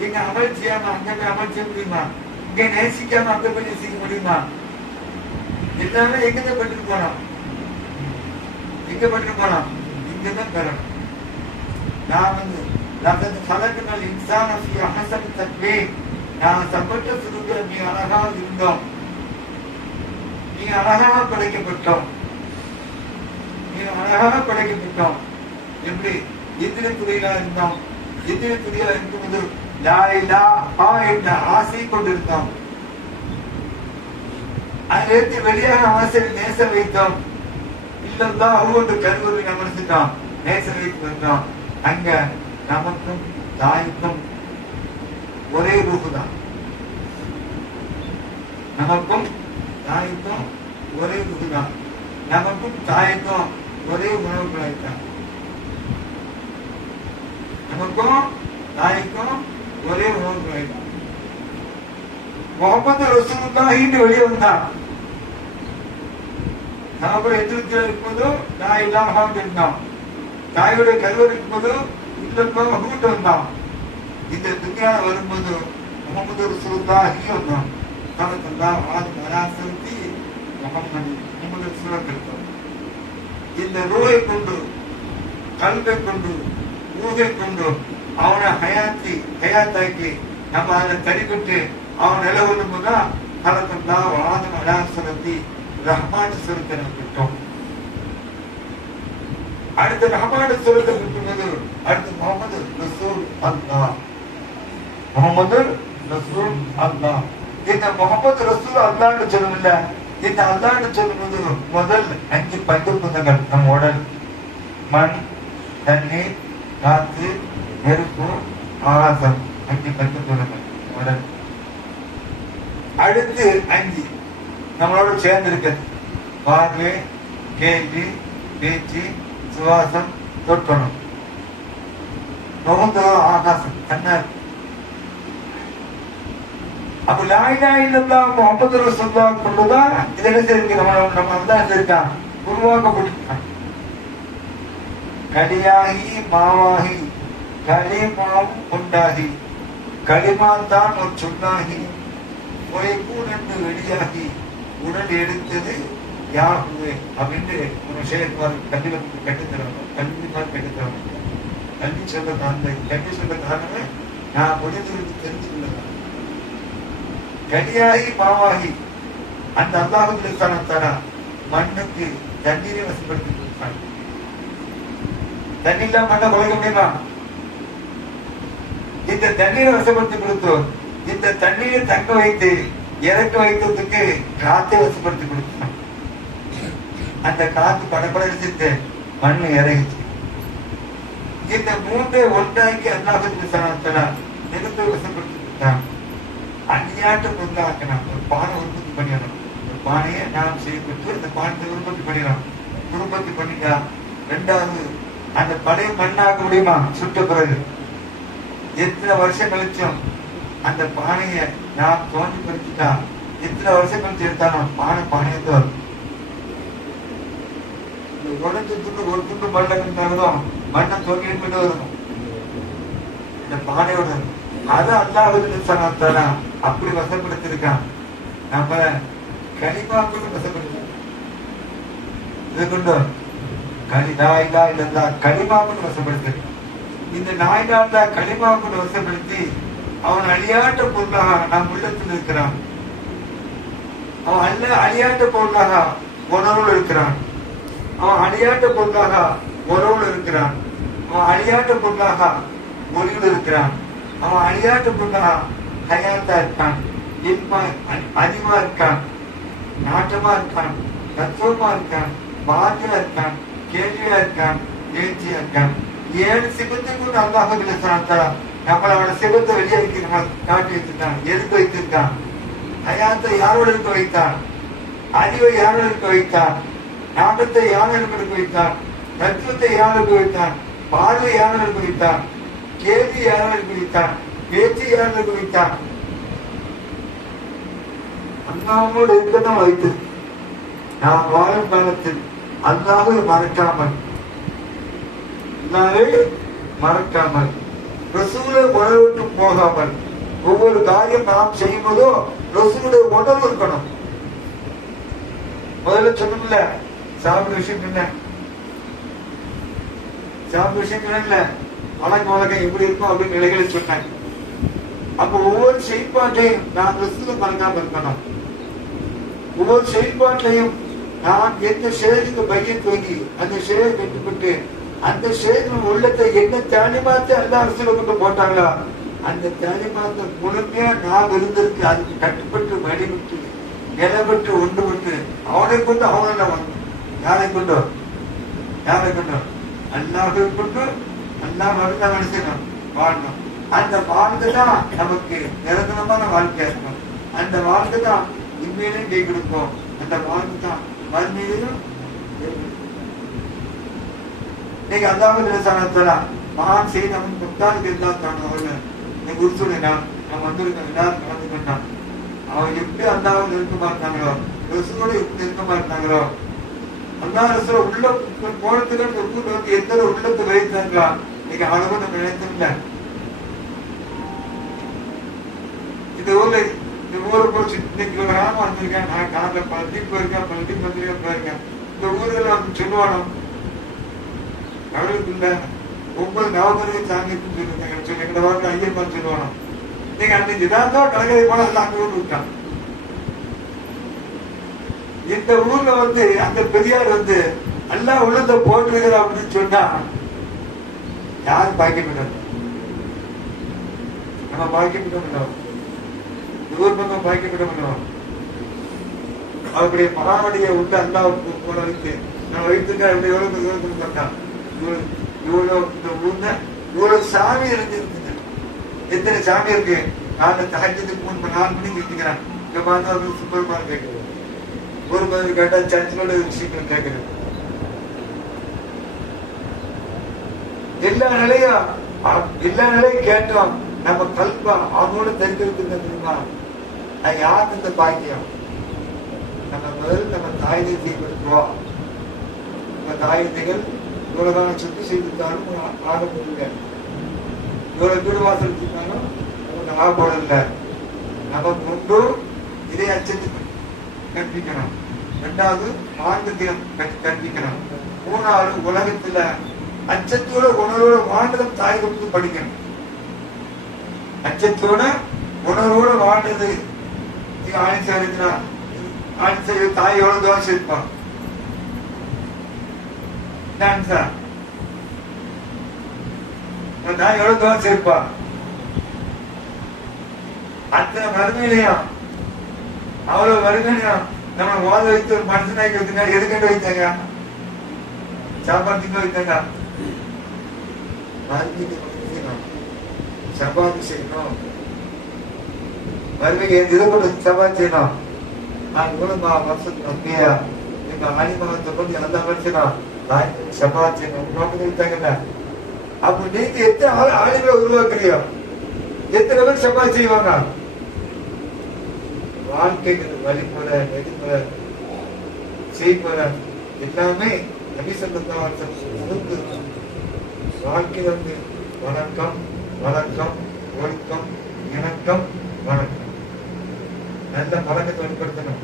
இங்க அமல் செய்யாம அங்க போய் அமல் செய்ய முடியுமா? இங்க நேசிக்காம அங்க போய் நேசிக்க முடியுமா? எல்லாமே எங்க பட்டு போனோம், எங்க பட்டு போனோம், இங்கதான் பெறணும். நான் கலக்கினால் இன்சான அகசன் தத்வே நான் சம்பட்ட சுருக்க நீ அழகாக இருந்தோம், நீ அழகாக படைக்கப்பட்டோம், நீ அழகாக படைக்கப்பட்டோம். எப்படி எதிரி துறையிலா இருந்தோம், எதிரி துறையா இருக்கும்போது லாயிலா ஆ என்ற ஆசை கொண்டிருந்தோம். அதிலிருந்து வெளியாக ஆசையில் நேச வைத்தோம். இல்லதான் அவ்வொன்று கருவறை நமர்ந்துட்டோம், நேச வைத்து வந்தோம். அங்க நமக்கும் தாய்க்கும் ஒரே ரூபுதான், நமக்கும் தாய்க்கும் ஒரே ரூபுதான், நமக்கும் தாய்க்கும் ஒரே உணவு கிடைத்தான், நமக்கும் தாய்க்கும் ஒரே உணவு கிடைத்தான். முகமது ரசூலுல்லாஹின்னு வெளியே வந்தான். நாம எதிர்த்து இருக்கும்போது நான் இல்லாம இருந்தான், தாயோட கருவர் இருக்கும்போது இல்லமாக கூட்டு வந்தான். இந்த துணியால வரும்போது முகமது ரசூலுல்லாஹி வந்தான். தனக்கெல்லாம் ஆதி அராசக்தி முகமது ரசூலுல்லாஹ் இருக்கான். இந்த ரூஹை கொண்டு, கல்வை கொண்டு, ரூஹை கொண்டு அவனை ஹயாத்தாக்கி நம்ம அதை தடிபட்டு அவன் நிலவரும் போதுதான் தனக்கெல்லாம் ஆதி அராசக்தி ரஹ்மான் சுரத்தை பெற்றோம். அடுத்த ரஹ்மான் சுரத்தை பெற்றும்போது அடுத்து முகமது ரசூல் அல்லாஹ், முகமது ரசூல் அல்லாஹ். இந்த முகமது ரசூல் அல்லாஹ்னு சொல்லல, இந்த அல்லாஹ்னு சொல்லும்போது முதல் 5 பஞ்சபூதங்கள் நம்ம உடல், மண், தண்ணீர், காற்று, நெருப்பு, ஆகாசம், 5 பஞ்சபூதங்கள் உடல். அடுத்து 5 நம்மளோட சேர்ந்து இருக்கு, பார்வை, கேள்வி, பேச்சு, சுவாசம், தொட்டணும், நுகர்ந்ததும் ஆகாசம், கண்ணார். அப்ப லா இலாஹ இல்லல்லாஹ் முஹம்மது ரசூலுல்லாஹ் கொண்டுதான் இது என்ன செய்யிருக்கு, நம்ம அல்லாஹ் இருக்கான், உருவாக்கப்பட்டிருக்கான். கலியாகி மாவாகி களிமாவும் உண்டாகி களிமாத்தான் ஒரு சொல்லாகி என்று வெளியாகி உடல் எடுத்தது யாகுவே அப்படின்னு ஒரு விஷயத்மார் கல்வி கட்டுத்தரணும், கல்விமார் கட்டுத்தரணும். கல்வி சொல்ற காரணம், கல்வி சொல்ற காரணமே நான் முடிந்தவருக்கு தெரிஞ்சுக்கொள்ளலாம். கலியாகி மாவாகி அந்த அல்லாஹுத்தான மண்ணுக்கு தண்ணீரை வசப்படுத்தி கொடுத்தாங்க. தண்ணி இல்லாம மண்ணை குலைக்க முடியுமா? இந்த தண்ணீரை வசப்படுத்தி கொடுத்தோம். இந்த தண்ணீரை தங்க வைத்து இறக்க வைத்ததுக்கு காத்தை வசப்படுத்தி கொடுத்தான். அந்த காத்து படப்படிச்சு மண் இறங்கிச்சு. இந்த 3 ஒன்றாக்கி அல்லாஹுத்தான நெருப்பை வசப்படுத்தி கொடுத்தான். அந்நியாட்டு பொருளாக்கினான். ஒரு பானை உற்பத்தி பண்ணிடணும், ஒரு பானையை நாம் செய்யப்பட்டு அந்த பானத்தை உற்பத்தி பண்ணிடணும். உற்பத்தி பண்ணிட்டா 2வது அந்த பழைய மண்ணாக்க முடியுமா? சுட்ட பிறகு எத்தனை வருஷம் கழிச்சும் அந்த பானையை நாம் தோண்டி பறிச்சுட்டா எத்தனை வருஷம் கழிச்சு எடுத்தாலும் பானையத்தை வரும். உடஞ்ச துண்டு ஒரு துண்டு மண்ணை இருந்தாலும் மண்ணை தோண்டி போயிட்டு வரும் இந்த பானையோட. அதை அல்லாஹ் அப்படி வசப்படுத்திருக்கான். நம்ம கலிமாக்குள்ள வசப்படுத்த இது கொண்டு களிதா இல்லா களிமாக்குள்ள வசப்படுத்திருக்கான். இந்த நாயிலா களிமாக்குள்ள வசப்படுத்தி அவன் அழியாட்ட பொருளாக நம் உள்ளத்தில் இருக்கிறான். அவன் அழியாட்ட பொருளாக உணர்வுல இருக்கிறான். அவன் அழியாட்ட பொருளாக உறவுல இருக்கிறான். அவன் அழியாட்ட பொருளாக மொழியில் இருக்கிறான். அவன் அழியாட்ட பொருளாக ஹயாத்தா இருக்கான், இல்மா அறிவா இருக்கான், நாட்டமா இருக்கான், தத்துவமா இருக்கான், பாதியா இருக்கான், கேள்வியா இருக்கான், எழுச்சியா இருக்கான். 7 சிபத்துக்கு அல்லாஹ் நம்மளோட சிபத்தை வெளியாக்கி நம்ம காட்டி வச்சுட்டான். எதுக்கு வைத்திருக்கான்? ஹயாத்தை யாரோட இருக்க வைத்தான்? அறிவை யாரோட இருக்க வைத்தான்? நாட்டத்தை யாரோட இருக்க வைத்தான்? தத்துவத்தை யாரோட வைத்தான்? பார்வை யாரோட இருக்க வைத்தான்? கேள்வி யாரோட இருக்க வைத்தான்? பேச்சு யாரோட இருக்க வைத்தான்? அல்லாஹ்வோடு இருக்கதான் வைத்து நாம் வாழும் காலத்தில் அல்லாஹ்வை மறக்காமல், அல்லாஹ்வை மறக்காமல், ரசூலை உணர்விட்டு போகாமல், ஒவ்வொரு காரியம் நாம் செய்யும்போதோ ரசூலுடைய உணர்வு இருக்கணும். முதல்ல சொன்னோம்ல, சாப்பிட விஷயம் என்ன, சாப்பிட விஷயம் சொன்ன வழக்கம் எப்படி இருக்கும் அப்படின்னு நிலைகளை சொன்னாங்க. அப்ப ஒவ்வொரு செயல்பாட்டையும் நாம் ரசூலை மறக்காம இருக்கணும். ஒவ்வொரு செயல்பாட்டையும் நான் எந்த செயலுக்கு பையன் தூங்கி அந்த செயலை கட்டுப்பட்டு அந்த செயலின் உள்ளத்தை என்ன தாலிமாத்தை அல்லாஹ் ரசூலை கொண்டு போட்டாங்களா அந்த தாலிமாத்தை முழுமையா நாம் இருந்திருக்கு. அதுக்கு கட்டுப்பட்டு வழிவிட்டு நிலப்பட்டு ஒன்றுபட்டு அவனை கொண்டு அவனை வந்து யாரை கொண்டோ அல்லாஹை கொண்டு அல்லாஹ் மருந்த மனுஷனும் வாழணும். அந்த வாழ்க்கை தான் நமக்கு நிரந்தரமான வாழ்க்கையா இருக்கணும். அந்த வாழ்க்கை தான் உண்மையிலும் கை கொடுப்போம். அந்த வாழ்க்கை தான் மறுமையிலும் நீங்க அல்லாஹ் மகான் செய்து அவன் முத்தாளுக்கு இருந்தான் அவர்கள் நீ குருசுனா நம்ம வந்திருக்கோம் எல்லாரும் கலந்துக்கிட்டான். அவன் எப்படி அல்லாஹ் நெருக்கமா இருந்தாங்களோ ரசூலோட எப்படி நெருக்கமா இருந்தாங்களோ அல்லாஹ் ரசூல உள்ள போனதுக்கு அந்த ஊர்ல வந்து எந்த உள்ளத்தை வைத்தாங்களா நீங்க அவ்வளவு நம்ம நினைத்தோம்ல. இந்த ஊரை போச்சு இன்னைக்கு ஒரு கிராமம் வந்திருக்கேன், நான் காலைல பழத்திக்கு போயிருக்கேன், பழத்திக்கு வந்திருக்கேன் போயிருக்கேன். இந்த ஊர்ல வந்து சொல்லுவானோ கடவுளுக்கு இல்ல 9 நவகரையும் சாமிக்கும் சொல்லுங்க எங்க வாரத்தில் ஐயப்பன் சொல்லுவானோ. நீங்க அன்னைக்கு இதான் கடற்கரை போன அங்க ஊர் விட்டான். இந்த ஊர்ல வந்து அந்த பெரியார் வந்து எல்லாம் உள்ளத போட்டிருக்கிற அப்படின்னு சொன்னா யாரும் பாக்கியப்பட்டோம், நம்ம பாக்கியப்பட்டோம், ஊர் பக்கம் பாக்கியப்பட்டோம். அவருடைய பராமரியை உள்ள அல்லா போல வைத்து நான் வைத்துட்டா எவ்வளவு மாட்டான். இவ்வளவு இந்த ஊர்ல இவ்வளவு சாமி இருந்துருக்குங்க. எத்தனை சாமி இருக்கு? காலைல தகஜத்துக்கு 4 மணிக்கு இருக்கிறான். இங்க பார்த்தா சூப்பர் கேட்குது. ஒரு மாதிரி கேட்டா சர்ச்சோட விஷயங்கள் கேட்குது. எல்லா நிலையும் கேட்டோம். நம்ம கல்பா அவனோட தெரிஞ்சிருக்கு தெரியுமா? யாருக்கு இந்த பாக்கியம்? நம்ம முதல் நம்ம தாய் தேசியை கொடுத்துருவோம். நம்ம தாய் தேதிகள் இவ்வளவுதான் சுத்தி செய்திருந்தாலும் ஆக முடியல, இவ்வளவு வீடு வாசல் இருந்தாலும் நமக்கு ஆகப்போட இல்லை. நமக்கு ஒன்று இதை அச்சத்துக்கு கற்பிக்கணும், 2வது மார்க்கத்தையும் கற்பிக்கணும், 3வது உலகத்துல அச்சத்தோட உணர்வோட வாழ்ந்ததும் தாய் கொடுத்து படிக்கணும். அச்சத்தோட உணர்வோட வாழ்ந்தது தாய் எவ்வளவு தோசை இருப்பான். தாய் எவ்வளவு தோசை இருப்பா. அத்தனை வறுமையிலையும் அவ்வளவு வறுமையிலையும் நம்ம மோத வைத்து ஒரு மனுஷனாக்கி வைத்தாங்க. எதுக்கிட்ட வைத்தாங்க? சாப்பாட்டுக்கு வைத்தாங்க. சப்பாத்தி செய்யணும், வறுமைக்கு இதை கூட சப்பாத்தி செய்யணும். நான் கூட வருஷத்துக்கு அப்படியா எங்க ஆணிமகத்தை கொண்டு அந்த மனுஷனும் சப்பாத்தி செய்யணும் வைத்தாங்கல்ல. அப்ப நீங்க எத்தனை ஆளுகளை உருவாக்குறியோ எத்தனை பேர் சப்பாத்தி செய்வாங்க? வாழ்க்கைக்கு வழிமுறை நெறிமுறை செய்முறை எல்லாமே வாழ்க்கை வந்து வணக்கம் வணக்கம் ஒழுக்கம் இணக்கம் வணக்கம். நல்ல பழக்கத்தை வெளிப்படுத்தணும்,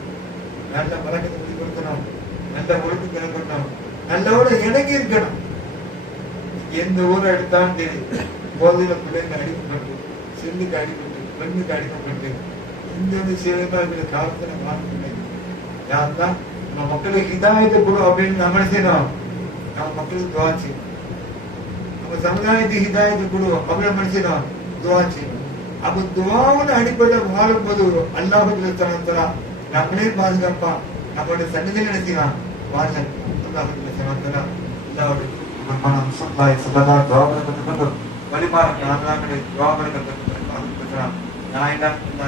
நல்ல பழக்கத்தை வெளிப்படுத்தணும், நல்ல ஒழுக்கத்தை வெளிப்படுத்தணும், நல்லோட இணங்கி இருக்கணும். எந்த ஊரை எடுத்தாலும் சரி போதையில பிள்ளைங்க அடிக்கப்பட்டு, செல்லுக்கு அடிப்பட்டு, பெண்ணுக்கு அடிக்கப்பட்டு இந்த விஷயமா இருக்கிற காலத்துல வாழ்க்கை யாருதான் நம்ம மக்களுக்கு ஹிதாயத்தை கொடு அப்படின்னு நம்ம செய்யணும். நம்ம மக்களுக்கு துவா செய்யணும். நம்ம சமுதாயத்துக்கு ஹிதாயத்தை கொடு அப்படின்னு செய்யணும், துவா செய்யணும். அப்ப துவாவோட அடிப்படையில் வாழும்போது அல்லாஹ் நம்மளே பாதுகாப்பா நம்மளுடைய சன்னதியில் நினைக்கலாம் வாழ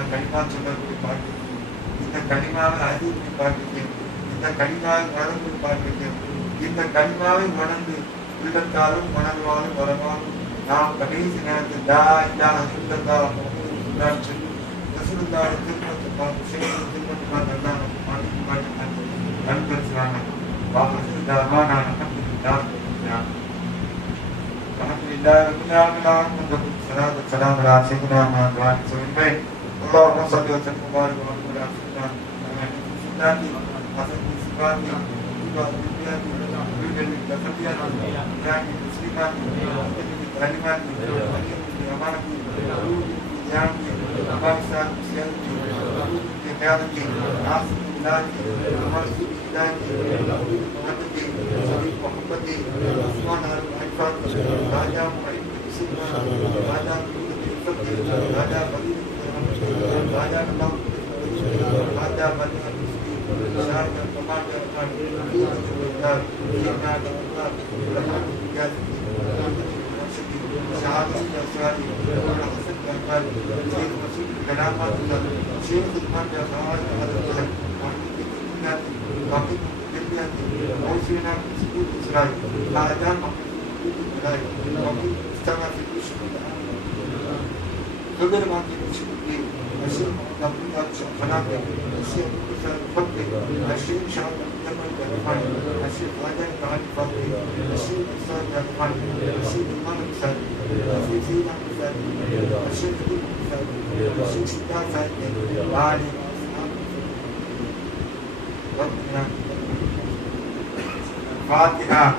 கனிமா சொல்லக்கூடிய பாட்டு இந்த கனிமாவை அறிவுரை பாட்டு இந்த கனிமாவை வளர்ந்து பாட்டு இந்த கனிமாவை உணர்ந்து உள்ளத்தாலும் உணர்வாலும் வரவாலும் நாம் கடைசி நேரத்தில் திருமணத்தை பார்த்து செய்து திருமணம் நல்லா பாட்டு பாட்டு நண்பர்களான اللهم صل وسلم وبارك على سيدنا فاتحة